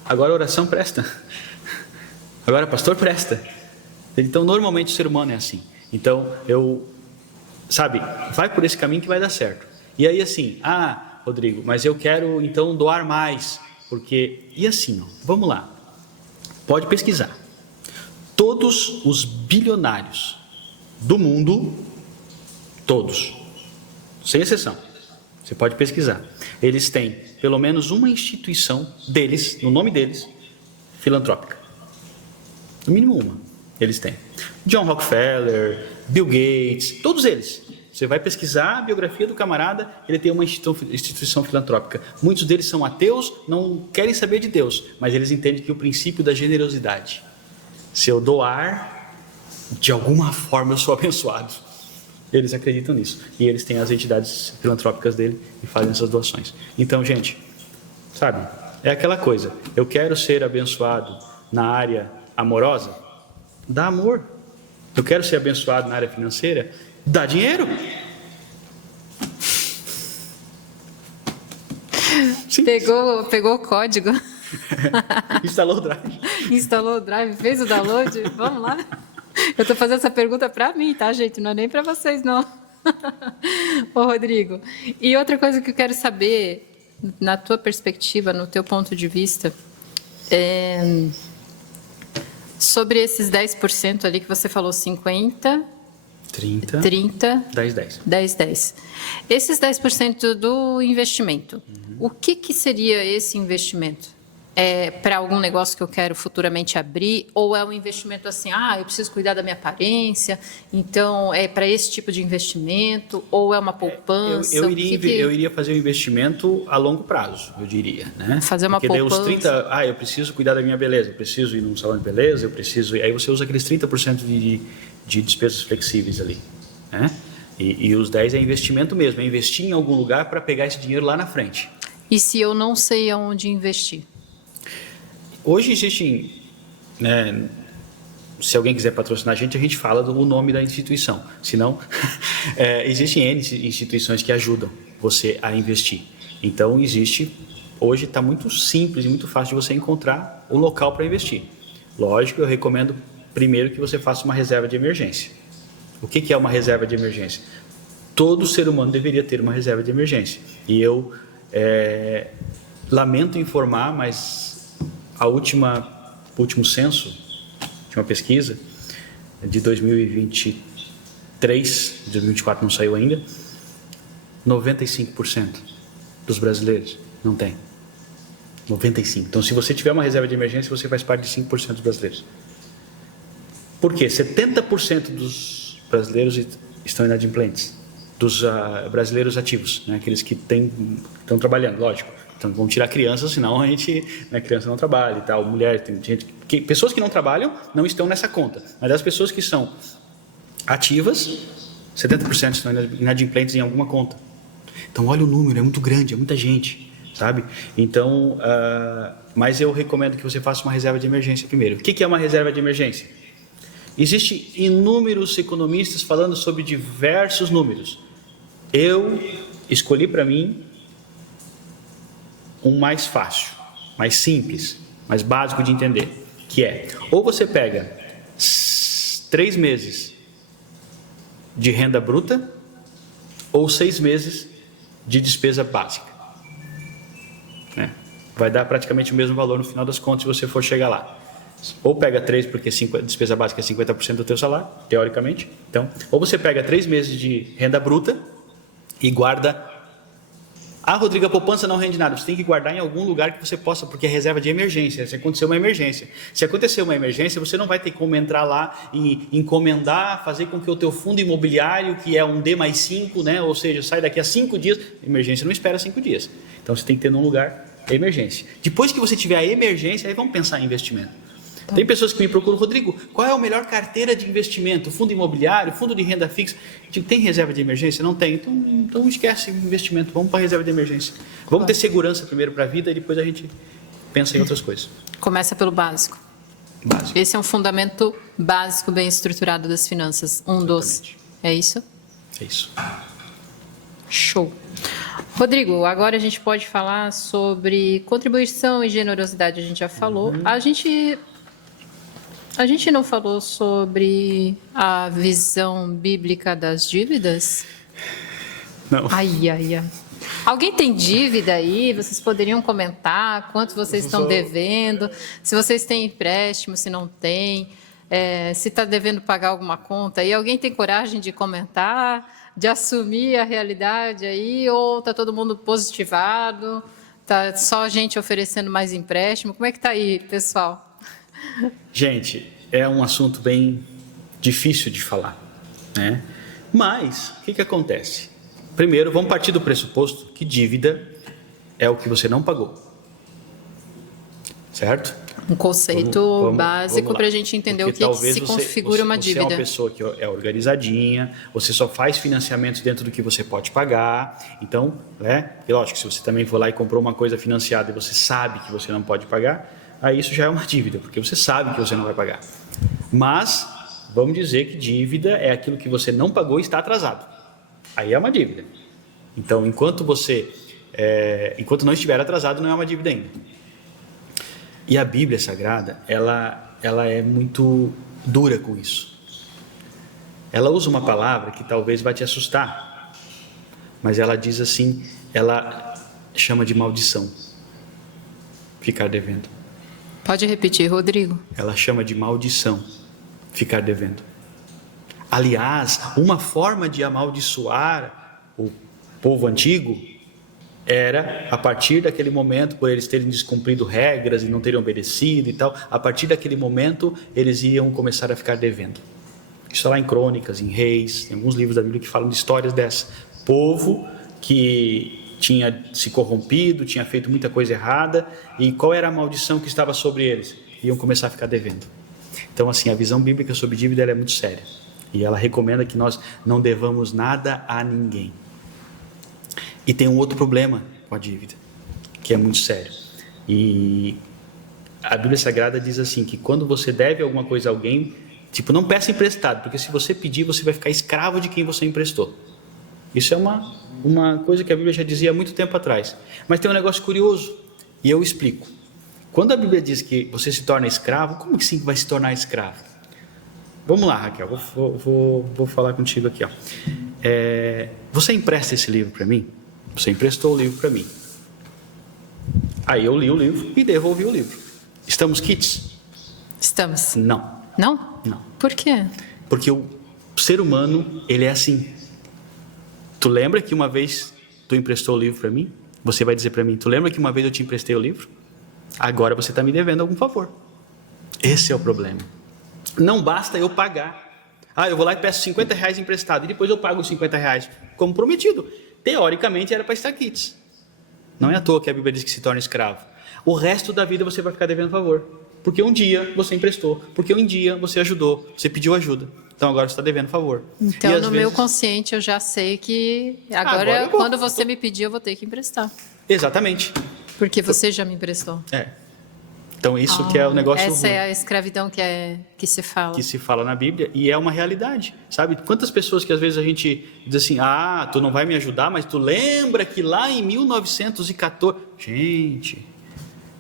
Agora a oração presta. Agora pastor presta. Então normalmente o ser humano é assim. Então vai por esse caminho que vai dar certo. E aí assim, Rodrigo, mas eu quero então doar mais, porque, e assim, vamos lá, pode pesquisar, todos os bilionários do mundo, todos, sem exceção, você pode pesquisar, eles têm pelo menos uma instituição deles, no nome deles, filantrópica, no mínimo uma, eles têm, John Rockefeller, Bill Gates, todos eles. Você vai pesquisar a biografia do camarada, ele tem uma instituição filantrópica. Muitos deles são ateus, não querem saber de Deus, mas eles entendem que o princípio da generosidade, se eu doar, de alguma forma eu sou abençoado. Eles acreditam nisso. E eles têm as entidades filantrópicas dele e fazem essas doações. Então, gente, sabe, é aquela coisa. Eu quero ser abençoado na área amorosa? Dá amor. Eu quero ser abençoado na área financeira? Dá dinheiro. Pegou o código. Instalou o Drive. Instalou o Drive, fez o download. Vamos lá. Eu estou fazendo essa pergunta para mim, tá, gente? Não é nem para vocês, não. Ô, Rodrigo, e outra coisa que eu quero saber, na tua perspectiva, no teu ponto de vista, sobre esses 10% ali que você falou, 50, 30, 10. Esses 10% do investimento, o que seria esse investimento? É para algum negócio que eu quero futuramente abrir, ou é um investimento assim, eu preciso cuidar da minha aparência, então é para esse tipo de investimento, ou é uma poupança? Eu iria fazer um investimento a longo prazo, eu diria, né? Fazer uma poupança. Porque daí os 30, eu preciso cuidar da minha beleza, eu preciso ir num salão de beleza, aí você usa aqueles 30% de despesas flexíveis ali, né? E os 10 é investimento mesmo, é investir em algum lugar para pegar esse dinheiro lá na frente. E se eu não sei aonde investir? Hoje existem, né, se alguém quiser patrocinar a gente fala do nome da instituição. Se não, existem N instituições que ajudam você a investir. Então, hoje está muito simples e muito fácil de você encontrar um local para investir. Lógico, eu recomendo primeiro que você faça uma reserva de emergência. O que é uma reserva de emergência? Todo ser humano deveria ter uma reserva de emergência. E eu lamento informar, mas o último censo, a última pesquisa, de 2023, 2024 não saiu ainda, 95% dos brasileiros não tem. 95%. Então, se você tiver uma reserva de emergência, você faz parte de 5% dos brasileiros. Por quê? 70% dos brasileiros estão inadimplentes, dos brasileiros ativos, né? Aqueles que estão trabalhando, lógico. Então, vamos tirar crianças, senão a criança não trabalha e tal, mulher, tem gente pessoas que não trabalham não estão nessa conta, mas as pessoas que são ativas, 70% estão inadimplentes em alguma conta. Então, olha o número, é muito grande, é muita gente, sabe? Então, mas eu recomendo que você faça uma reserva de emergência primeiro. O que é uma reserva de emergência? Existem inúmeros economistas falando sobre diversos números. Eu escolhi para mim um mais fácil, mais simples, mais básico de entender, que é, ou você pega 3 meses de renda bruta, ou 6 meses de despesa básica. Vai dar praticamente o mesmo valor no final das contas se você for chegar lá. Ou pega 3, porque despesa básica é 50% do teu salário, teoricamente. Então, ou você pega 3 meses de renda bruta e guarda. Rodrigo, a poupança não rende nada. Você tem que guardar em algum lugar que você possa, porque é reserva de emergência. Se acontecer uma emergência. Se acontecer uma emergência, você não vai ter como entrar lá e encomendar, fazer com que o teu fundo imobiliário, que é um D+5, né? Ou seja, sai daqui a 5 dias. Emergência não espera 5 dias. Então, você tem que ter num lugar emergência. Depois que você tiver a emergência, aí vamos pensar em investimento. Tem pessoas que me procuram, Rodrigo, qual é a melhor carteira de investimento? Fundo imobiliário, fundo de renda fixa? Tem reserva de emergência? Não tem. Então esquece o investimento, vamos para a reserva de emergência. Vamos ter segurança primeiro para a vida e depois a gente pensa em outras coisas. Começa pelo básico. Esse é um fundamento básico bem estruturado das finanças. É isso? É isso. Show. Rodrigo, agora a gente pode falar sobre contribuição e generosidade, a gente já falou. A gente não falou sobre a visão bíblica das dívidas? Não. Ai. Alguém tem dívida aí? Vocês poderiam comentar quanto vocês estão devendo, se vocês têm empréstimo, se não tem, se está devendo pagar alguma conta aí. Alguém tem coragem de comentar, de assumir a realidade aí, ou está todo mundo positivado? Está só a gente oferecendo mais empréstimo? Como é que está aí, pessoal? Gente, é um assunto bem difícil de falar, né? Mas, o que acontece? Primeiro, vamos partir do pressuposto que dívida é o que você não pagou. certo? Um conceito básico lá. para a gente entender Porque o que se configura uma dívida. Você é uma pessoa que é organizadinha, você só faz financiamentos dentro do que você pode pagar. Então, e lógico, se você também for lá e comprou uma coisa financiada e você sabe que você não pode pagar, aí isso já é uma dívida, porque você sabe que você não vai pagar. Mas, vamos dizer que dívida é aquilo que você não pagou e está atrasado. Aí é uma dívida. Então, enquanto não estiver atrasado, não é uma dívida ainda. E a Bíblia Sagrada, ela é muito dura com isso. Ela usa uma palavra que talvez vai te assustar, mas ela diz assim, ela chama de maldição, ficar devendo. Pode repetir, Rodrigo. Ela chama de maldição, ficar devendo. Aliás, uma forma de amaldiçoar o povo antigo era, a partir daquele momento, por eles terem descumprido regras e não terem obedecido e tal, a partir daquele momento eles iam começar a ficar devendo. Isso está lá em Crônicas, em Reis, tem alguns livros da Bíblia que falam de histórias dessa. Povo que tinha se corrompido, tinha feito muita coisa errada, e qual era a maldição que estava sobre eles? Iam começar a ficar devendo. Então, assim, a visão bíblica sobre dívida ela é muito séria, e ela recomenda que nós não devamos nada a ninguém. E tem um outro problema com a dívida, que é muito sério. E a Bíblia Sagrada diz assim, que quando você deve alguma coisa a alguém, não peça emprestado, porque se você pedir, você vai ficar escravo de quem você emprestou. Isso é uma coisa que a Bíblia já dizia há muito tempo atrás. Mas tem um negócio curioso, e eu explico. Quando a Bíblia diz que você se torna escravo, como que sim vai se tornar escravo? Vamos lá, Raquel, vou falar contigo aqui. Você empresta esse livro para mim? Você emprestou o livro para mim. Aí eu li o livro e devolvi o livro. Estamos quites? Estamos. Não. Não? Não. Por quê? Porque o ser humano, ele é assim. Tu lembra que uma vez tu emprestou o livro para mim? Você vai dizer para mim, tu lembra que uma vez eu te emprestei o livro? Agora você está me devendo algum favor. Esse é o problema. Não basta eu pagar. Eu vou lá e peço R$50 emprestado e depois eu pago os R$50 como prometido. Teoricamente era para estar quites. Não é à toa que a Bíblia diz que se torna escravo. O resto da vida você vai ficar devendo favor. Porque um dia você emprestou, porque um dia você ajudou, você pediu ajuda. Então agora você está devendo favor. Então no meu consciente eu já sei que agora quando você me pedir eu vou ter que emprestar. Exatamente. Porque você já me emprestou. Então isso que é o negócio essa ruim. É a escravidão que se fala. Que se fala na Bíblia e é uma realidade, sabe? Quantas pessoas que às vezes a gente diz assim, tu não vai me ajudar, mas tu lembra que lá em 1914... Gente,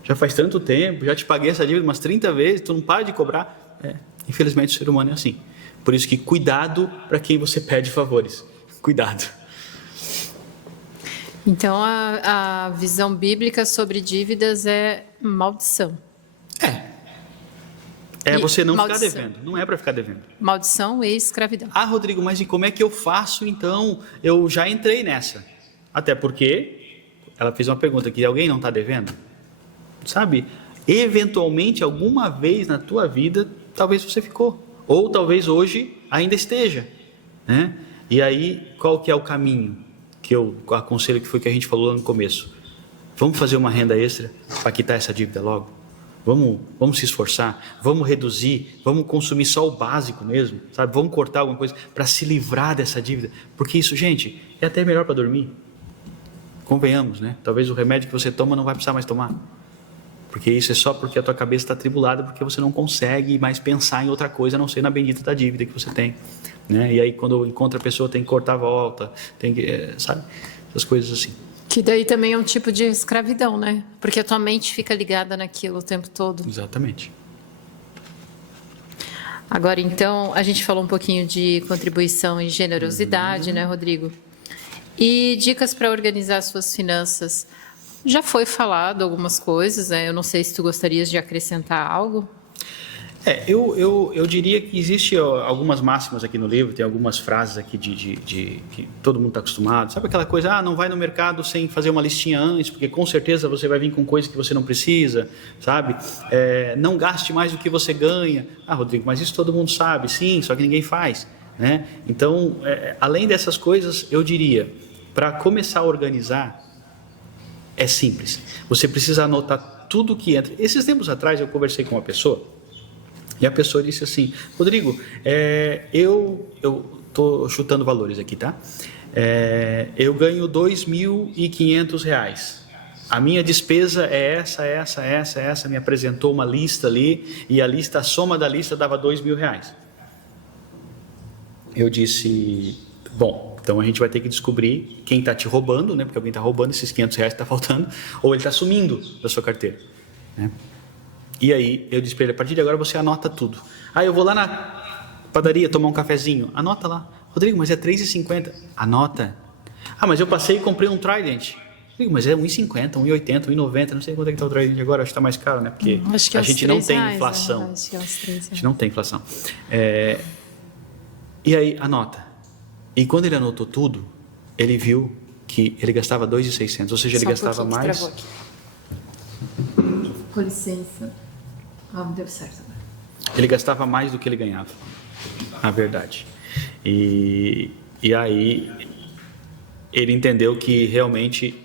já faz tanto tempo, já te paguei essa dívida umas 30 vezes, tu não para de cobrar. Infelizmente o ser humano é assim. Por isso que cuidado para quem você pede favores. Cuidado. Então a visão bíblica sobre dívidas é maldição. Você não maldição. ficar devendo, não é para ficar devendo. Maldição e escravidão. Rodrigo, mas e como é que eu faço então? Eu já entrei nessa. Até porque ela fez uma pergunta aqui, alguém não está devendo? Sabe, eventualmente alguma vez na tua vida, talvez você ficou. Ou talvez hoje ainda esteja. Né? E aí, qual que é o caminho que eu aconselho, que foi o que a gente falou lá no começo? Vamos fazer uma renda extra para quitar essa dívida logo? Vamos se esforçar, vamos reduzir, vamos consumir só o básico mesmo, sabe? Vamos cortar alguma coisa para se livrar dessa dívida, porque isso, gente, é até melhor para dormir. Convenhamos, né? Talvez o remédio que você toma não vai precisar mais tomar, porque isso é só porque a tua cabeça está atribulada, porque você não consegue mais pensar em outra coisa a não ser na bendita da dívida que você tem, né? E aí quando encontra a pessoa tem que cortar a volta, tem que, sabe? Essas coisas assim. Que daí também é um tipo de escravidão, né? Porque a tua mente fica ligada naquilo o tempo todo. Exatamente. Agora, então, a gente falou um pouquinho de contribuição e generosidade, né, Rodrigo? E dicas para organizar suas finanças. Já foi falado algumas coisas, né? Eu não sei se tu gostarias de acrescentar algo. Eu diria que existe algumas máximas aqui no livro, tem algumas frases aqui que todo mundo está acostumado. Sabe aquela coisa, não vai no mercado sem fazer uma listinha antes, porque com certeza você vai vir com coisas que você não precisa, sabe? Não gaste mais do que você ganha. Rodrigo, mas isso todo mundo sabe. Sim, só que ninguém faz, né? Então, além dessas coisas, eu diria, para começar a organizar, é simples. Você precisa anotar tudo que entra. Esses tempos atrás eu conversei com uma pessoa e a pessoa disse assim: Rodrigo, eu estou chutando valores aqui, tá? Eu ganho R$2.500. A minha despesa é essa. Me apresentou uma lista ali e a soma da lista dava R$2.000. Eu disse: bom, então a gente vai ter que descobrir quem está te roubando, né? Porque alguém está roubando esses R$500 que está faltando, ou ele está sumindo da sua carteira, né? E aí eu disse para ele: a partir de agora você anota tudo. Eu vou lá na padaria tomar um cafezinho, anota lá. Rodrigo, mas é R$3,50. Anota. Mas eu passei e comprei um Trident. Rodrigo, mas é R$1,50, R$1,80, R$1,90, não sei quanto é que está o Trident agora, acho que está mais caro, né? Porque a gente não tem inflação. A gente não tem inflação. E aí, anota. E quando ele anotou tudo, ele viu que ele gastava R$2.600, ou seja, ele gastava mais... Travou aqui. Com licença. Deu certo. Ele gastava mais do que ele ganhava, na verdade. E aí, ele entendeu que realmente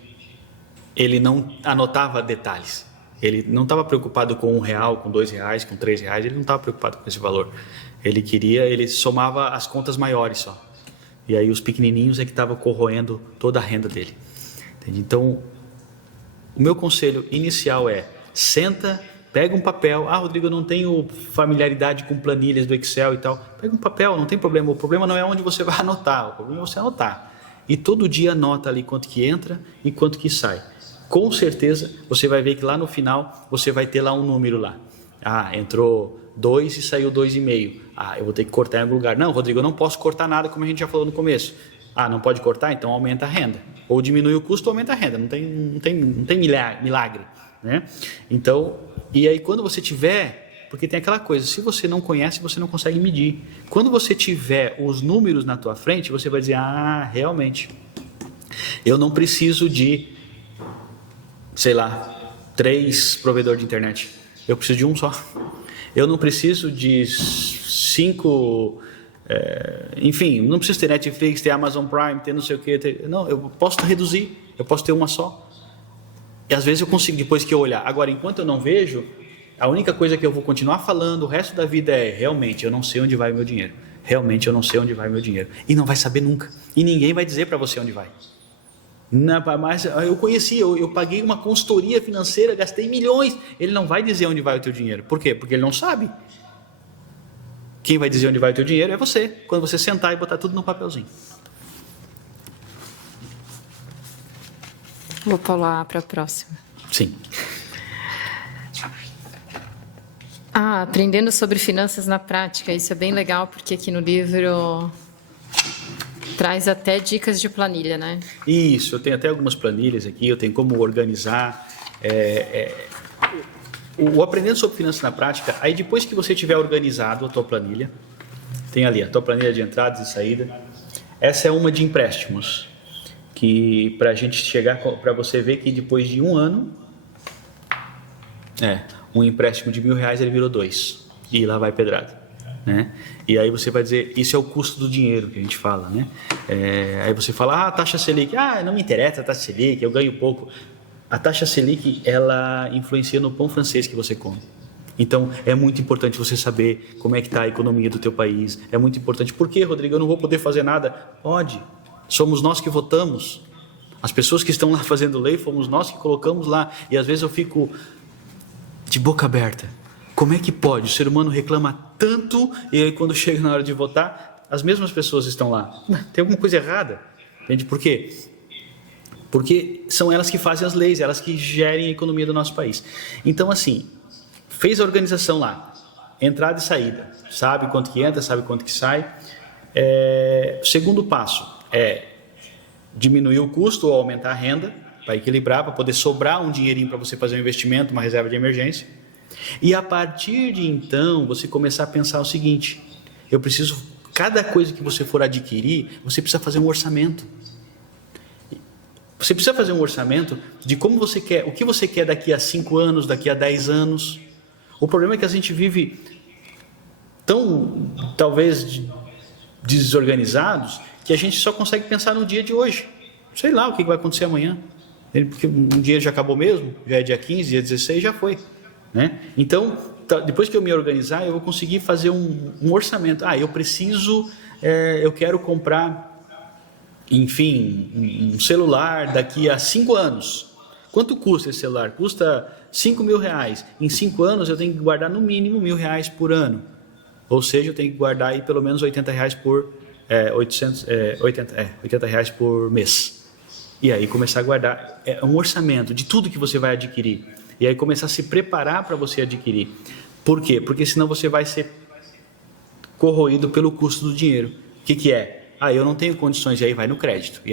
ele não anotava detalhes. Ele não estava preocupado com R$1, com R$2, com R$3, ele não estava preocupado com esse valor. Ele somava as contas maiores só. E aí os pequenininhos é que estavam corroendo toda a renda dele. Entende? Então, o meu conselho inicial é: senta, pega um papel. Rodrigo, eu não tenho familiaridade com planilhas do Excel e tal. Pega um papel, não tem problema. O problema não é onde você vai anotar, o problema é você anotar. E todo dia anota ali quanto que entra e quanto que sai. Com certeza, você vai ver que lá no final, você vai ter lá um número lá. Entrou 2 e saiu 2,5. Eu vou ter que cortar em algum lugar. Não, Rodrigo, eu não posso cortar nada, como a gente já falou no começo. Não pode cortar? Então aumenta a renda. Ou diminui o custo ou aumenta a renda. Não tem milagre, né? Então, e aí quando você tiver... Porque tem aquela coisa, se você não conhece, você não consegue medir. Quando você tiver os números na tua frente, você vai dizer: realmente, eu não preciso de, 3 provedores de internet. Eu preciso de um só. Eu não preciso de 5... enfim, não preciso ter Netflix, ter Amazon Prime, ter não sei o que. Não, eu posso reduzir, eu posso ter uma só. E às vezes eu consigo, depois que eu olhar. Agora, enquanto eu não vejo, a única coisa que eu vou continuar falando o resto da vida é: realmente eu não sei onde vai o meu dinheiro. Realmente eu não sei onde vai o meu dinheiro. E não vai saber nunca. E ninguém vai dizer para você onde vai. Mas eu paguei uma consultoria financeira, gastei milhões. Ele não vai dizer onde vai o teu dinheiro. Por quê? Porque ele não sabe. Quem vai dizer onde vai o teu dinheiro é você, quando você sentar e botar tudo no papelzinho. Vou pular para a próxima. Sim. Aprendendo sobre finanças na prática. Isso é bem legal, porque aqui no livro traz até dicas de planilha, né? Isso, eu tenho até algumas planilhas aqui, eu tenho como organizar. O Aprendendo sobre Finanças na Prática, aí depois que você tiver organizado a tua planilha, tem ali a tua planilha de entradas e saída. Essa é uma de empréstimos, que para a gente chegar, para você ver que depois de um ano, um empréstimo de R$1.000 ele virou 2, e lá vai pedrada, né? E aí você vai dizer: isso é o custo do dinheiro que a gente fala, né? Aí você fala: taxa Selic, não me interessa a taxa Selic, eu ganho pouco. A taxa Selic, ela influencia no pão francês que você come. Então, é muito importante você saber como é que está a economia do teu país. É muito importante. Por que, Rodrigo, eu não vou poder fazer nada? Pode. Somos nós que votamos. As pessoas que estão lá fazendo lei, fomos nós que colocamos lá. E às vezes eu fico de boca aberta. Como é que pode? O ser humano reclama tanto e aí quando chega na hora de votar, as mesmas pessoas estão lá. Tem alguma coisa errada. Entende por quê? Porque são elas que fazem as leis, elas que gerem a economia do nosso país. Então, assim, fez a organização lá, entrada e saída, sabe quanto que entra, sabe quanto que sai. Segundo passo é diminuir o custo ou aumentar a renda, para equilibrar, para poder sobrar um dinheirinho para você fazer um investimento, uma reserva de emergência. E a partir de então, você começar a pensar o seguinte: cada coisa que você for adquirir, você precisa fazer um orçamento. Você precisa fazer um orçamento de como você quer, o que você quer daqui a 5 anos, daqui a 10 anos. O problema é que a gente vive tão, talvez, desorganizados, que a gente só consegue pensar no dia de hoje. Sei lá o que vai acontecer amanhã. Porque um dinheiro já acabou mesmo, já é dia 15, dia 16, já foi, né? Então, depois que eu me organizar, eu vou conseguir fazer um orçamento. Eu preciso, eu quero comprar, enfim, um celular daqui a 5 anos. Quanto custa esse celular? Custa R$5.000. Em 5 anos eu tenho que guardar no mínimo R$1.000 por ano. Ou seja, eu tenho que guardar aí pelo menos R$80 por R$80 por mês. E aí começar a guardar um orçamento de tudo que você vai adquirir. E aí começar a se preparar para você adquirir. Por quê? Porque senão você vai ser corroído pelo custo do dinheiro. O que é? Eu não tenho condições, e aí vai no crédito, e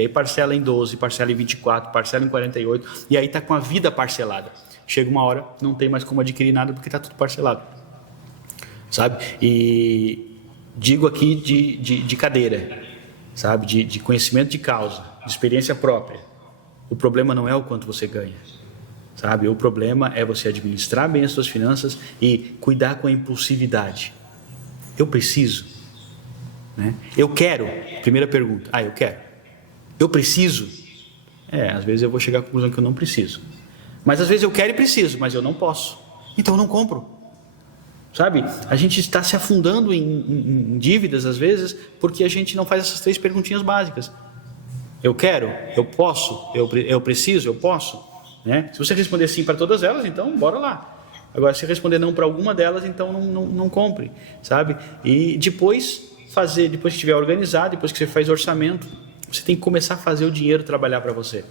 aí parcela em 12, parcela em 24, parcela em 48, e aí está com a vida parcelada. Chega uma hora, não tem mais como adquirir nada porque está tudo parcelado. Sabe? E digo aqui de cadeira, sabe? De conhecimento de causa, de experiência própria. O problema não é o quanto você ganha, sabe? O problema é você administrar bem as suas finanças e cuidar com a impulsividade. Eu preciso, né? Eu quero. Primeira pergunta. Eu quero. Eu preciso? Às vezes eu vou chegar à conclusão que eu não preciso. Mas às vezes eu quero e preciso, mas eu não posso. Então eu não compro. Sabe? A gente está se afundando em dívidas às vezes porque a gente não faz essas 3 perguntinhas básicas. Eu quero, eu posso, eu preciso, eu posso, né? Se você responder sim para todas elas, então bora lá. Agora, se responder não para alguma delas, então não compre, sabe? E depois que estiver organizado, depois que você faz orçamento, você tem que começar a fazer o dinheiro trabalhar para você.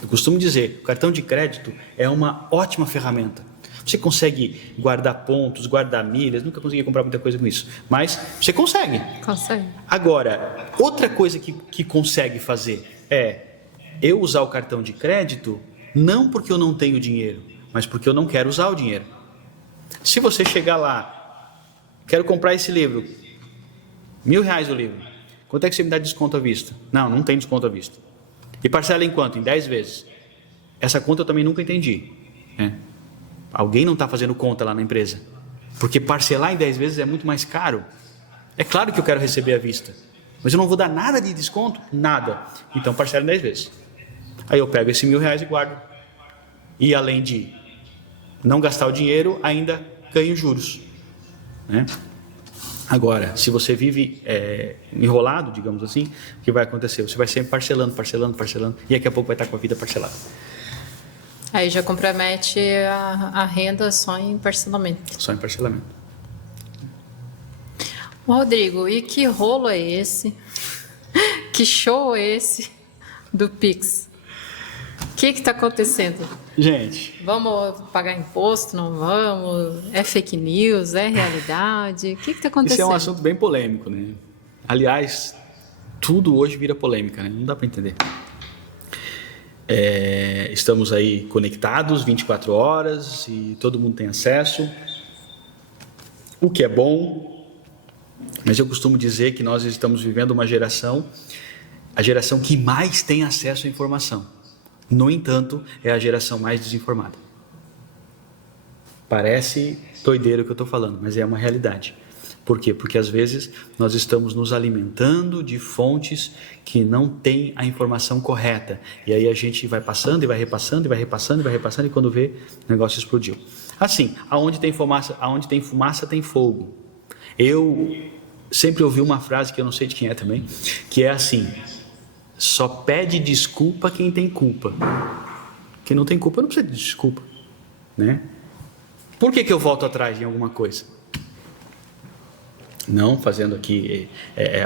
Eu costumo dizer, o cartão de crédito é uma ótima ferramenta. Você consegue guardar pontos, guardar milhas, nunca consegui comprar muita coisa com isso, mas você consegue. Consegue. Agora, outra coisa que consegue fazer é eu usar o cartão de crédito não porque eu não tenho dinheiro, mas porque eu não quero usar o dinheiro. Se você chegar lá, quero comprar esse livro, R$1.000 o livro, quanto é que você me dá de desconto à vista? Não tem desconto à vista. E parcela em quanto? Em 10 vezes. Essa conta eu também nunca entendi, né? Alguém não está fazendo conta lá na empresa, porque parcelar em 10 vezes é muito mais caro. É claro que eu quero receber à vista, mas eu não vou dar nada de desconto, nada. Então parcela em 10 vezes. Aí eu pego esse R$1.000 e guardo. E além de não gastar o dinheiro, ainda ganho juros, né? Agora, se você vive enrolado, digamos assim, o que vai acontecer? Você vai sempre parcelando, e daqui a pouco vai estar com a vida parcelada. Aí já compromete a renda só em parcelamento. Só em parcelamento. Rodrigo, e que rolo é esse? Que show é esse do Pix? O que está acontecendo? Gente... Vamos pagar imposto, não vamos? É fake news? É realidade? O que está acontecendo? Esse é um assunto bem polêmico, né? Aliás, tudo hoje vira polêmica, né? Não dá para entender. Estamos aí conectados 24 horas e todo mundo tem acesso, o que é bom, mas eu costumo dizer que nós estamos vivendo uma geração, a geração que mais tem acesso à informação. No entanto, é a geração mais desinformada. Parece doideira o que eu estou falando, mas é uma realidade. Por quê? Porque às vezes nós estamos nos alimentando de fontes que não têm a informação correta. E aí a gente vai passando e vai repassando, e quando vê, o negócio explodiu. Assim, aonde tem fumaça tem fogo. Eu sempre ouvi uma frase que eu não sei de quem é também, que é assim: só pede desculpa quem tem culpa. Quem não tem culpa não precisa de desculpa, né? Por que eu volto atrás em alguma coisa? Não fazendo aqui,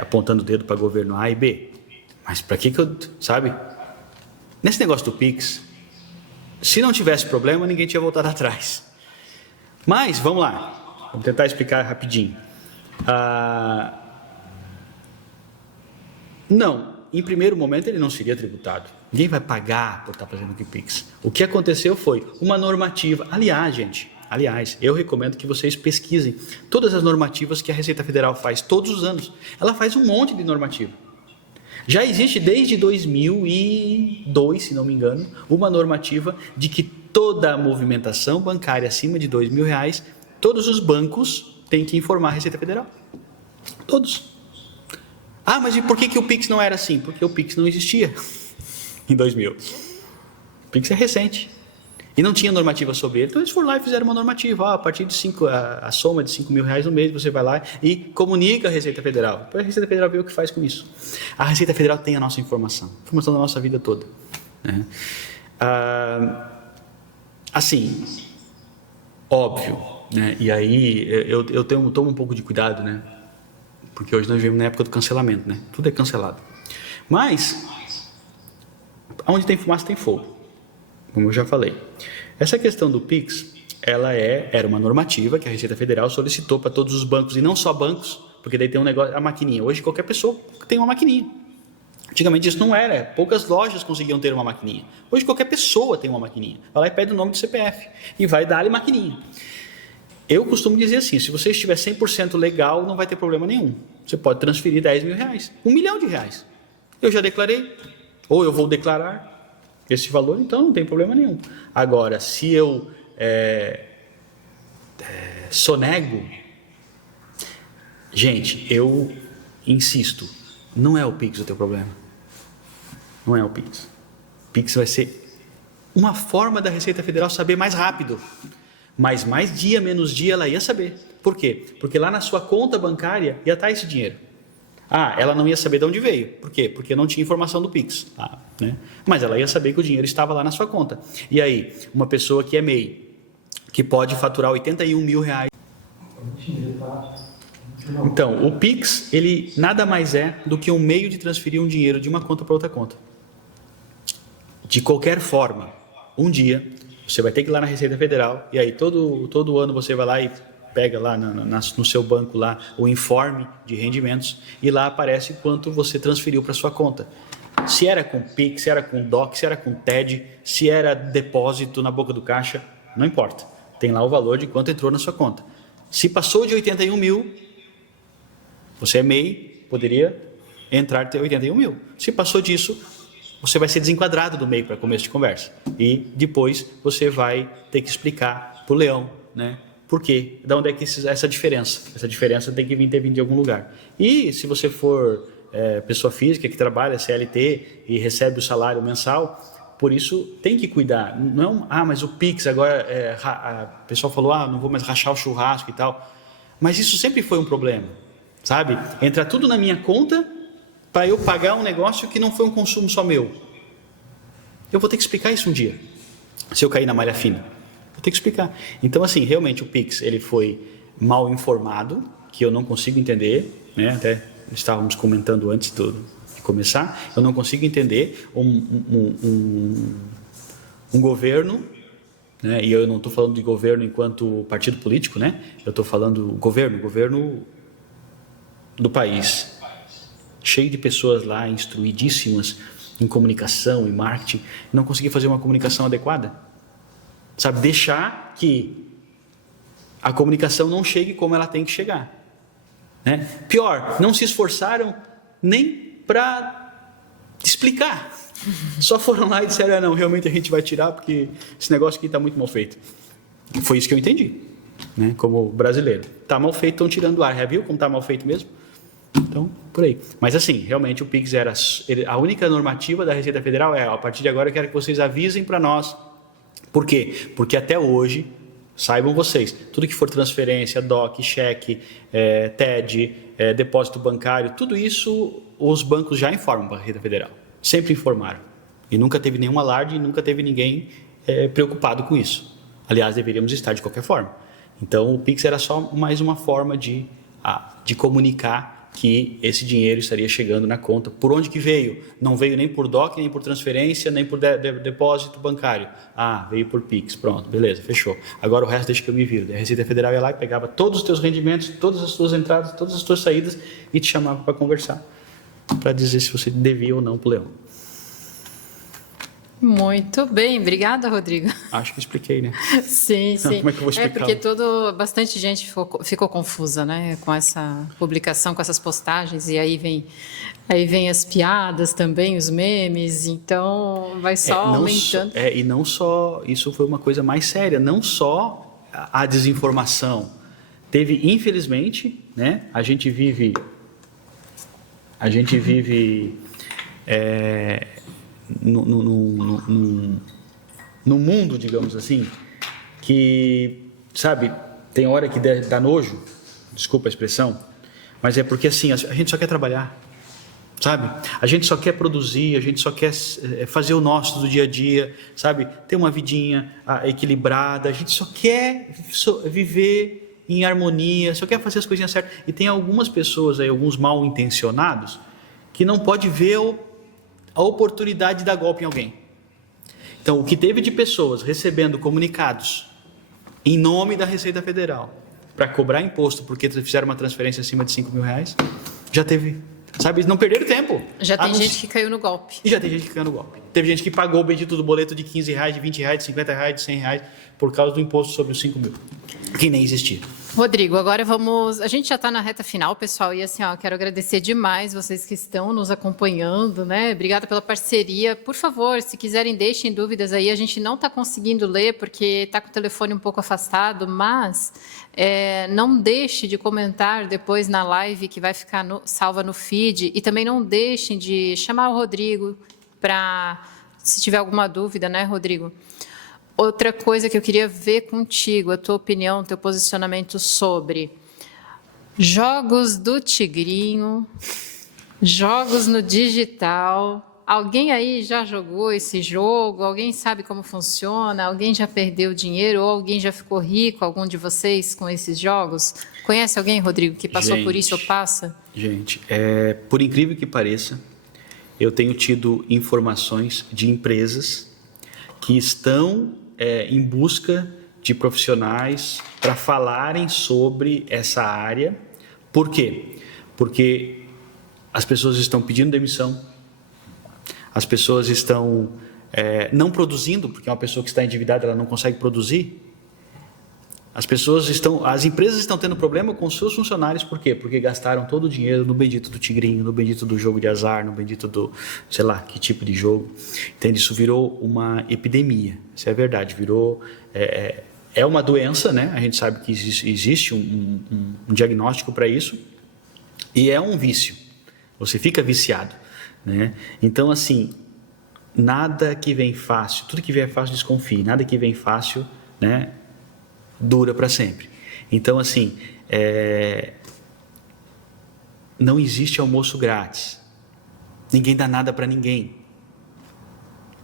apontando o dedo para governo A e B. Mas para que eu, sabe? Nesse negócio do Pix, se não tivesse problema, ninguém tinha voltado atrás. Mas, vamos lá. Vamos tentar explicar rapidinho. Não, em primeiro momento ele não seria tributado. Ninguém vai pagar por estar fazendo o Pix. O que aconteceu foi uma normativa. Aliás, eu recomendo que vocês pesquisem todas as normativas que a Receita Federal faz todos os anos. Ela faz um monte de normativa. Já existe desde 2002, se não me engano, uma normativa de que toda a movimentação bancária acima de R$2.000, todos os bancos têm que informar a Receita Federal. Todos. Mas e por que o Pix não era assim? Porque o Pix não existia. em 2000. O Pix é recente. E não tinha normativa sobre ele. Então eles foram lá e fizeram uma normativa. A partir de a soma de R$5.000 no mês, você vai lá e comunica a Receita Federal. Depois a Receita Federal vê o que faz com isso. A Receita Federal tem a nossa informação da nossa vida toda. Né? Assim, óbvio, né? E aí eu tomo um pouco de cuidado, né? Porque hoje nós vivemos na época do cancelamento, né? Tudo é cancelado. Mas, onde tem fumaça tem fogo. Como eu já falei. Essa questão do Pix, era uma normativa que a Receita Federal solicitou para todos os bancos, e não só bancos, porque daí tem um negócio, a maquininha. Hoje qualquer pessoa tem uma maquininha. Antigamente isso não era, poucas lojas conseguiam ter uma maquininha. Hoje qualquer pessoa tem uma maquininha. Vai lá e pede o nome do CPF e vai dar-lhe maquininha. Eu costumo dizer assim, se você estiver 100% legal, não vai ter problema nenhum. Você pode transferir R$10.000, R$1 milhão. Eu já declarei, ou eu vou declarar esse valor, então não tem problema nenhum. Agora, se eu sonego, gente, eu insisto, não é o Pix o teu problema. Não é o Pix. O Pix vai ser uma forma da Receita Federal saber mais rápido. Mas mais dia, menos dia, ela ia saber. Por quê? Porque lá na sua conta bancária ia estar esse dinheiro. Ela não ia saber de onde veio. Por quê? Porque não tinha informação do Pix. Né? Mas ela ia saber que o dinheiro estava lá na sua conta. E aí, uma pessoa que é MEI, que pode faturar R$81.000. Então, o Pix, ele nada mais é do que um meio de transferir um dinheiro de uma conta para outra conta. De qualquer forma, um dia, você vai ter que ir lá na Receita Federal, e aí todo ano você vai lá e pega lá no seu banco lá o informe de rendimentos, e lá aparece quanto você transferiu para sua conta. Se era com Pix, se era com DOC, se era com TED, se era depósito na boca do caixa, não importa. Tem lá o valor de quanto entrou na sua conta. Se passou de 81 mil, você é MEI, poderia entrar e ter 81 mil. Se passou disso, você vai ser desenquadrado do MEI para começo de conversa. E depois você vai ter que explicar para o leão, né? Por quê? De onde é que essa diferença? Essa diferença tem que ter vindo de algum lugar. E se você for pessoa física que trabalha CLT e recebe o salário mensal, por isso tem que cuidar. Não mas o Pix agora, o pessoal falou, não vou mais rachar o churrasco e tal. Mas isso sempre foi um problema, sabe? Entra tudo na minha conta para eu pagar um negócio que não foi um consumo só meu. Eu vou ter que explicar isso um dia, se eu cair na malha fina. Vou ter que explicar. Então, assim, realmente o Pix ele foi mal informado, que eu não consigo entender, né? Até estávamos comentando antes de começar, eu não consigo entender um governo, né? E eu não estou falando de governo enquanto partido político, né? Eu estou falando governo do país, cheio de pessoas lá instruidíssimas em comunicação e marketing, não conseguir fazer uma comunicação adequada, sabe? Deixar que a comunicação não chegue como ela tem que chegar, né? Pior, não se esforçaram nem para explicar, só foram lá e disseram, não, realmente a gente vai tirar porque esse negócio aqui está muito mal feito. Foi isso que eu entendi, né? Como brasileiro, está mal feito, estão tirando do ar. Já viu como está mal feito mesmo? Então, por aí. Mas assim, realmente o Pix era a única normativa da Receita Federal, a partir de agora eu quero que vocês avisem para nós. Por quê? Porque até hoje, saibam vocês, tudo que for transferência, DOC, cheque, TED, depósito bancário, tudo isso os bancos já informam para a Receita Federal. Sempre informaram. E nunca teve nenhum alarde, nunca teve ninguém preocupado com isso. Aliás, deveríamos estar de qualquer forma. Então, o Pix era só mais uma forma de comunicar que esse dinheiro estaria chegando na conta. Por onde que veio? Não veio nem por DOC, nem por transferência, nem por depósito bancário. Veio por Pix. Pronto, beleza, fechou. Agora o resto deixa que eu me viro. A Receita Federal ia lá e pegava todos os teus rendimentos, todas as tuas entradas, todas as tuas saídas e te chamava para conversar, para dizer se você devia ou não para o leão. Muito bem, obrigada, Rodrigo. Acho que expliquei, né? Sim. Como é que eu vou explicar? Porque bastante gente ficou confusa, né, com essa publicação, com essas postagens, e aí vem as piadas também, os memes, então vai só aumentando. E não só, isso foi uma coisa mais séria, não só a desinformação. Teve, infelizmente, né, a gente vive no mundo, digamos assim, que, sabe, tem hora que dá nojo, desculpa a expressão, mas é porque assim, a gente só quer trabalhar, sabe? A gente só quer produzir, a gente só quer fazer o nosso do dia a dia, sabe? Ter uma vidinha equilibrada, a gente só quer viver em harmonia, só quer fazer as coisinhas certas. E tem algumas pessoas aí, alguns mal intencionados, que não pode ver a oportunidade de dar golpe em alguém. Então, o que teve de pessoas recebendo comunicados em nome da Receita Federal para cobrar imposto porque fizeram uma transferência acima de R$5.000, já teve, sabe, não perderam tempo. Já tem gente que caiu no golpe. E já tem gente que caiu no golpe. Teve gente que pagou o bendito do boleto de R$15, de R$20, de R$50, de R$100 por causa do imposto sobre os 5 mil, que nem existia. Rodrigo, agora a gente já está na reta final, pessoal, e assim, quero agradecer demais vocês que estão nos acompanhando, né? Obrigada pela parceria. Por favor, se quiserem, deixem dúvidas aí. A gente não está conseguindo ler porque está com o telefone um pouco afastado, mas não deixe de comentar depois na live que vai ficar salva no feed, e também não deixem de chamar o Rodrigo para, se tiver alguma dúvida, né, Rodrigo? Outra coisa que eu queria ver contigo, a tua opinião, teu posicionamento sobre jogos do Tigrinho, jogos no digital. Alguém aí já jogou esse jogo? Alguém sabe como funciona? Alguém já perdeu dinheiro ou alguém já ficou rico, algum de vocês, com esses jogos? Conhece alguém, Rodrigo, que passou por isso ou passa? Gente, por incrível que pareça, eu tenho tido informações de empresas que estão em busca de profissionais para falarem sobre essa área. Por quê? Porque as pessoas estão pedindo demissão, as pessoas estão não produzindo, porque uma pessoa que está endividada ela não consegue produzir. As empresas estão tendo problema com os seus funcionários, por quê? Porque gastaram todo o dinheiro no bendito do tigrinho, no bendito do jogo de azar, no bendito do, sei lá, que tipo de jogo. Entende? Isso virou uma epidemia, isso é verdade, virou... É uma doença, né? A gente sabe que existe um diagnóstico para isso, e é um vício, você fica viciado, né? Então, assim, nada que vem fácil, tudo que vem fácil desconfie, nada que vem fácil, né, dura para sempre. Então, assim, não existe almoço grátis, ninguém dá nada para ninguém.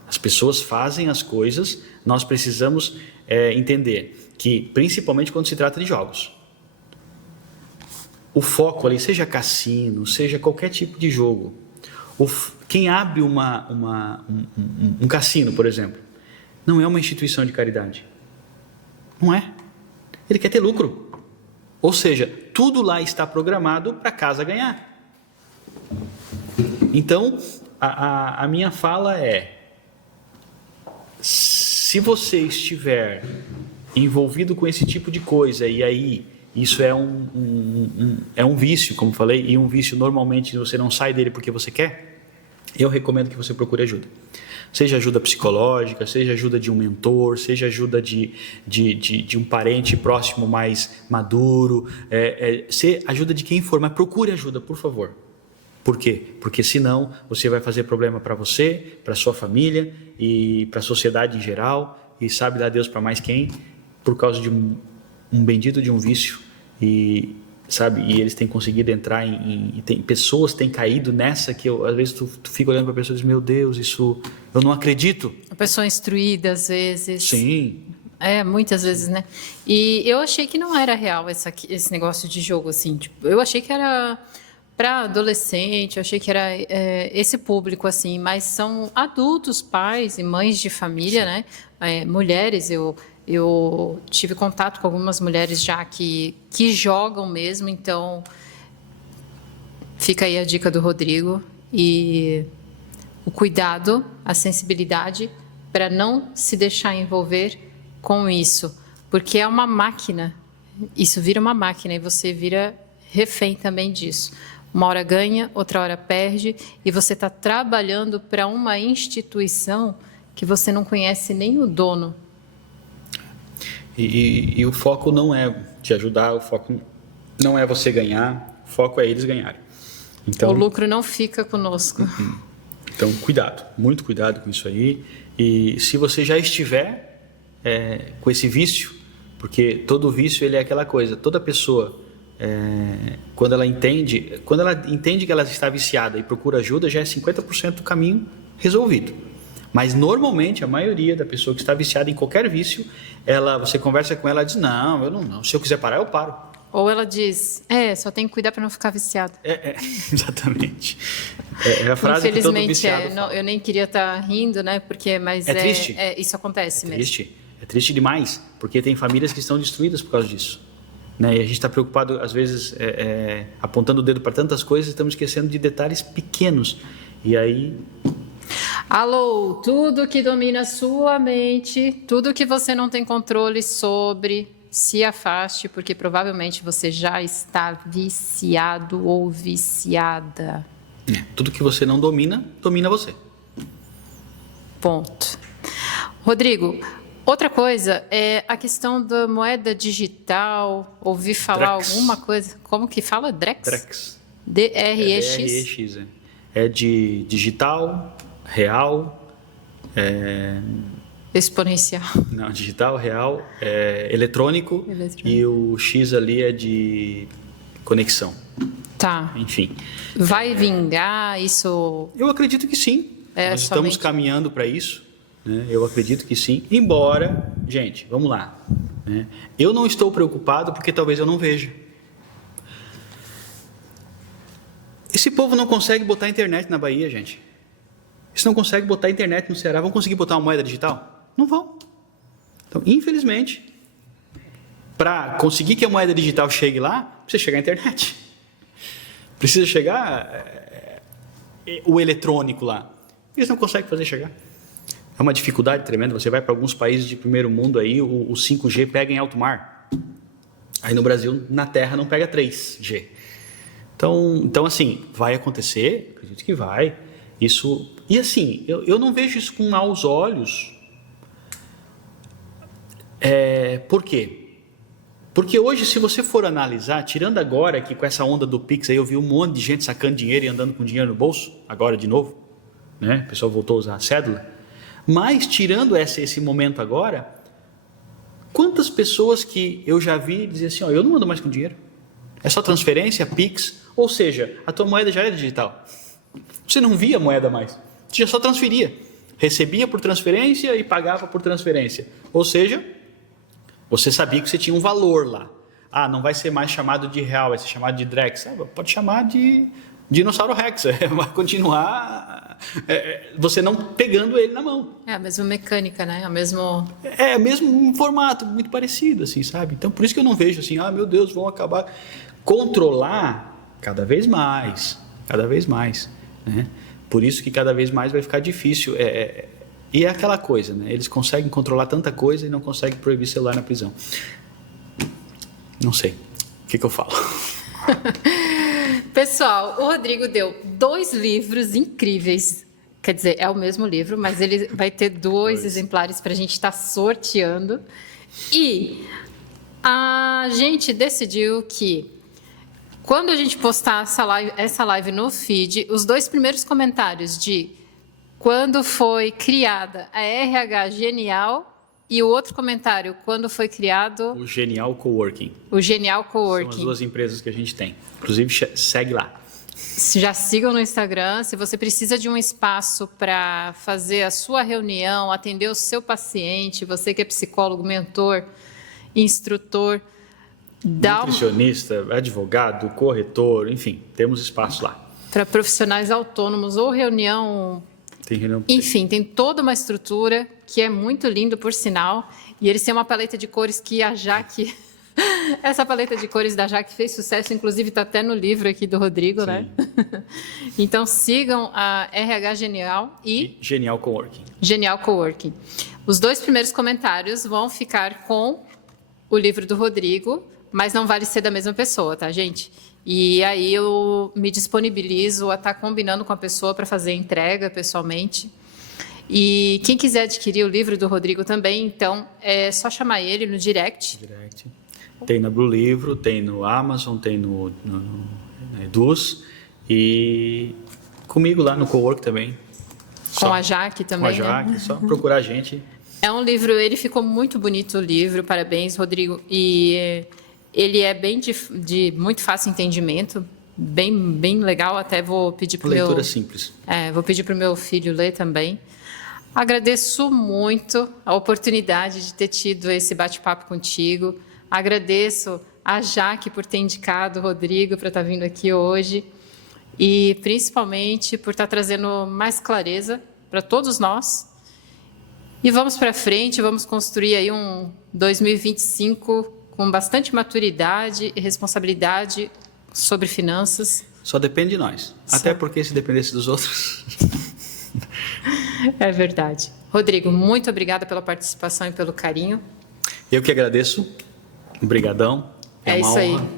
As pessoas fazem as coisas, nós precisamos entender que, principalmente quando se trata de jogos, o foco ali, seja cassino, seja qualquer tipo de jogo, quem abre um cassino, por exemplo, não é uma instituição de caridade, não é. Ele quer ter lucro, ou seja, tudo lá está programado para a casa ganhar. Então, a minha fala se você estiver envolvido com esse tipo de coisa, e aí isso é um vício, como falei, e um vício normalmente você não sai dele porque você quer, eu recomendo que você procure ajuda. Seja ajuda psicológica, seja ajuda de um mentor, seja ajuda de um parente próximo mais maduro, ajuda de quem for, mas procure ajuda, por favor. Por quê? Porque senão você vai fazer problema para você, para sua família e para a sociedade em geral, e sabe lá Deus para mais quem, por causa de um bendito de um vício, e eles têm conseguido entrar pessoas têm caído nessa que às vezes tu fica olhando para a pessoa e diz, meu Deus, isso eu não acredito. A pessoa instruída às vezes. Sim. Muitas vezes, né? E eu achei que não era real esse negócio de jogo, assim. Tipo, eu achei que era para adolescente, eu achei que era esse público, assim. Mas são adultos, pais e mães de família, né? Mulheres, eu tive contato com algumas mulheres já que jogam mesmo, então fica aí a dica do Rodrigo e o cuidado, a sensibilidade para não se deixar envolver com isso, porque é uma máquina, isso vira uma máquina e você vira refém também disso. Uma hora ganha, outra hora perde, e você está trabalhando para uma instituição que você não conhece nem o dono. E o foco não é te ajudar, o foco não é você ganhar, o foco é eles ganharem. Então, o lucro não fica conosco. Então, cuidado, muito cuidado com isso aí. E se você já estiver com esse vício, porque todo vício ele é aquela coisa, toda pessoa, quando ela entende que ela está viciada e procura ajuda, já é 50% do caminho resolvido. Mas normalmente a maioria da pessoa que está viciada em qualquer vício, você conversa com ela e diz, não, eu não, se eu quiser parar, eu paro. Ou ela diz, só tem que cuidar para não ficar viciado. Exatamente. É a frase que todo viciado fala. Não, eu nem queria estar rindo, né? Mas é triste. Isso acontece mesmo. É triste demais, porque tem famílias que estão destruídas por causa disso. Né? E a gente está preocupado, às vezes, apontando o dedo para tantas coisas e estamos esquecendo de detalhes pequenos. E aí... Alô, tudo que domina sua mente, tudo que você não tem controle sobre, se afaste, porque provavelmente você já está viciado ou viciada. Tudo que você não domina, domina você. Ponto. Rodrigo, outra coisa é a questão da moeda digital. Ouvi falar Drex. Alguma coisa. Como que fala? Drex? Drex. D-R-E-X? D-R-E-X, é de digital, real... Exponencial. Não, digital, real, eletrônico. E o X ali é de conexão. Tá. Enfim. Vai vingar isso? Eu acredito que sim. Nós estamos caminhando para isso. Né? Eu acredito que sim. Embora, gente, vamos lá. Né? Eu não estou preocupado porque talvez eu não veja. Esse povo não consegue botar internet na Bahia, gente. Eles não conseguem botar internet no Ceará. Vão conseguir botar uma moeda digital? Não vão. Então, infelizmente, para conseguir que a moeda digital chegue lá, precisa chegar a internet. Precisa chegar o eletrônico lá. Eles não conseguem fazer chegar. É uma dificuldade tremenda. Você vai para alguns países de primeiro mundo aí, o 5G pega em alto mar. Aí no Brasil, na terra, não pega 3G. Então assim, vai acontecer, acredito que vai. Isso, e assim, eu não vejo isso com maus olhos. Por quê? Porque hoje, se você for analisar, tirando agora que com essa onda do Pix, aí eu vi um monte de gente sacando dinheiro e andando com dinheiro no bolso, agora de novo, né? O pessoal voltou a usar a cédula. Mas, tirando esse momento agora, quantas pessoas que eu já vi dizer assim, eu não ando mais com dinheiro. É só transferência, Pix, ou seja, a tua moeda já era digital. Você não via moeda mais, você já só transferia. Recebia por transferência e pagava por transferência. Ou seja, você sabia que você tinha um valor lá. Não vai ser mais chamado de real, vai ser chamado de Drex. Pode chamar de Dinossauro Rex, vai continuar você não pegando ele na mão. É a mesma mecânica, né? O mesmo formato, muito parecido, assim, sabe? Então, por isso que eu não vejo assim, meu Deus, vão acabar. Controlar cada vez mais, né? Por isso que cada vez mais vai ficar difícil. E é aquela coisa, né? Eles conseguem controlar tanta coisa e não conseguem proibir celular na prisão. Não sei. O que eu falo? Pessoal, o Rodrigo deu 2 livros incríveis. Quer dizer, é o mesmo livro, mas ele vai ter 2 exemplares para a gente estar sorteando. E a gente decidiu que, quando a gente postar essa live no feed, os 2 primeiros comentários de quando foi criada a RH Genial e o outro comentário, quando foi criado... O Genial Coworking. O Genial Coworking. São as 2 empresas que a gente tem. Inclusive, segue lá. Já sigam no Instagram. Se você precisa de um espaço para fazer a sua reunião, atender o seu paciente, você que é psicólogo, mentor, instrutor... Nutricionista, advogado, corretor, enfim, temos espaço lá. Para profissionais autônomos ou reunião... Enfim, tem toda uma estrutura que é muito lindo, por sinal. E eles têm uma paleta de cores que a Jaque... Essa paleta de cores da Jaque fez sucesso, inclusive está até no livro aqui do Rodrigo, sim, né? Então, sigam a RH Genial e Genial Coworking. Genial Coworking. Os 2 primeiros comentários vão ficar com o livro do Rodrigo, mas não vale ser da mesma pessoa, tá, gente? E aí eu me disponibilizo a estar combinando com a pessoa para fazer a entrega pessoalmente. E quem quiser adquirir o livro do Rodrigo também, então, é só chamar ele no direct. Tem na Blue Livro, tem no Amazon, tem na Eduz e comigo lá no Cowork também. Com a Jaque também, com a Jaque, né? Só procurar a gente. É um livro, ele ficou muito bonito o livro, parabéns, Rodrigo. E ele é bem de muito fácil entendimento, bem legal. Até vou pedir para o meu... Leitura simples. Vou pedir para o meu filho ler também. Agradeço muito a oportunidade de ter tido esse bate-papo contigo. Agradeço a Jaque por ter indicado o Rodrigo para estar vindo aqui hoje. E, principalmente, por estar trazendo mais clareza para todos nós. E vamos para frente, vamos construir aí um 2025 com bastante maturidade e responsabilidade sobre finanças. Só depende de nós. Até porque se dependesse dos outros... É verdade. Rodrigo, muito obrigada pela participação e pelo carinho. Eu que agradeço. Obrigadão. É isso aí. Honra.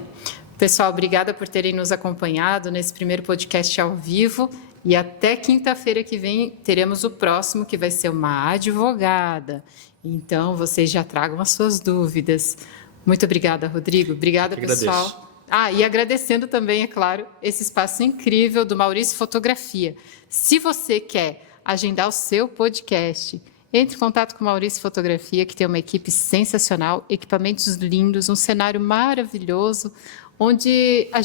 Pessoal, obrigada por terem nos acompanhado nesse primeiro podcast ao vivo. E até quinta-feira que vem teremos o próximo, que vai ser uma advogada. Então, vocês já tragam as suas dúvidas. Muito obrigada, Rodrigo. Obrigada, pessoal. E agradecendo também, é claro, esse espaço incrível do Maurício Fotografia. Se você quer agendar o seu podcast, entre em contato com o Maurício Fotografia, que tem uma equipe sensacional, equipamentos lindos, um cenário maravilhoso, onde a gente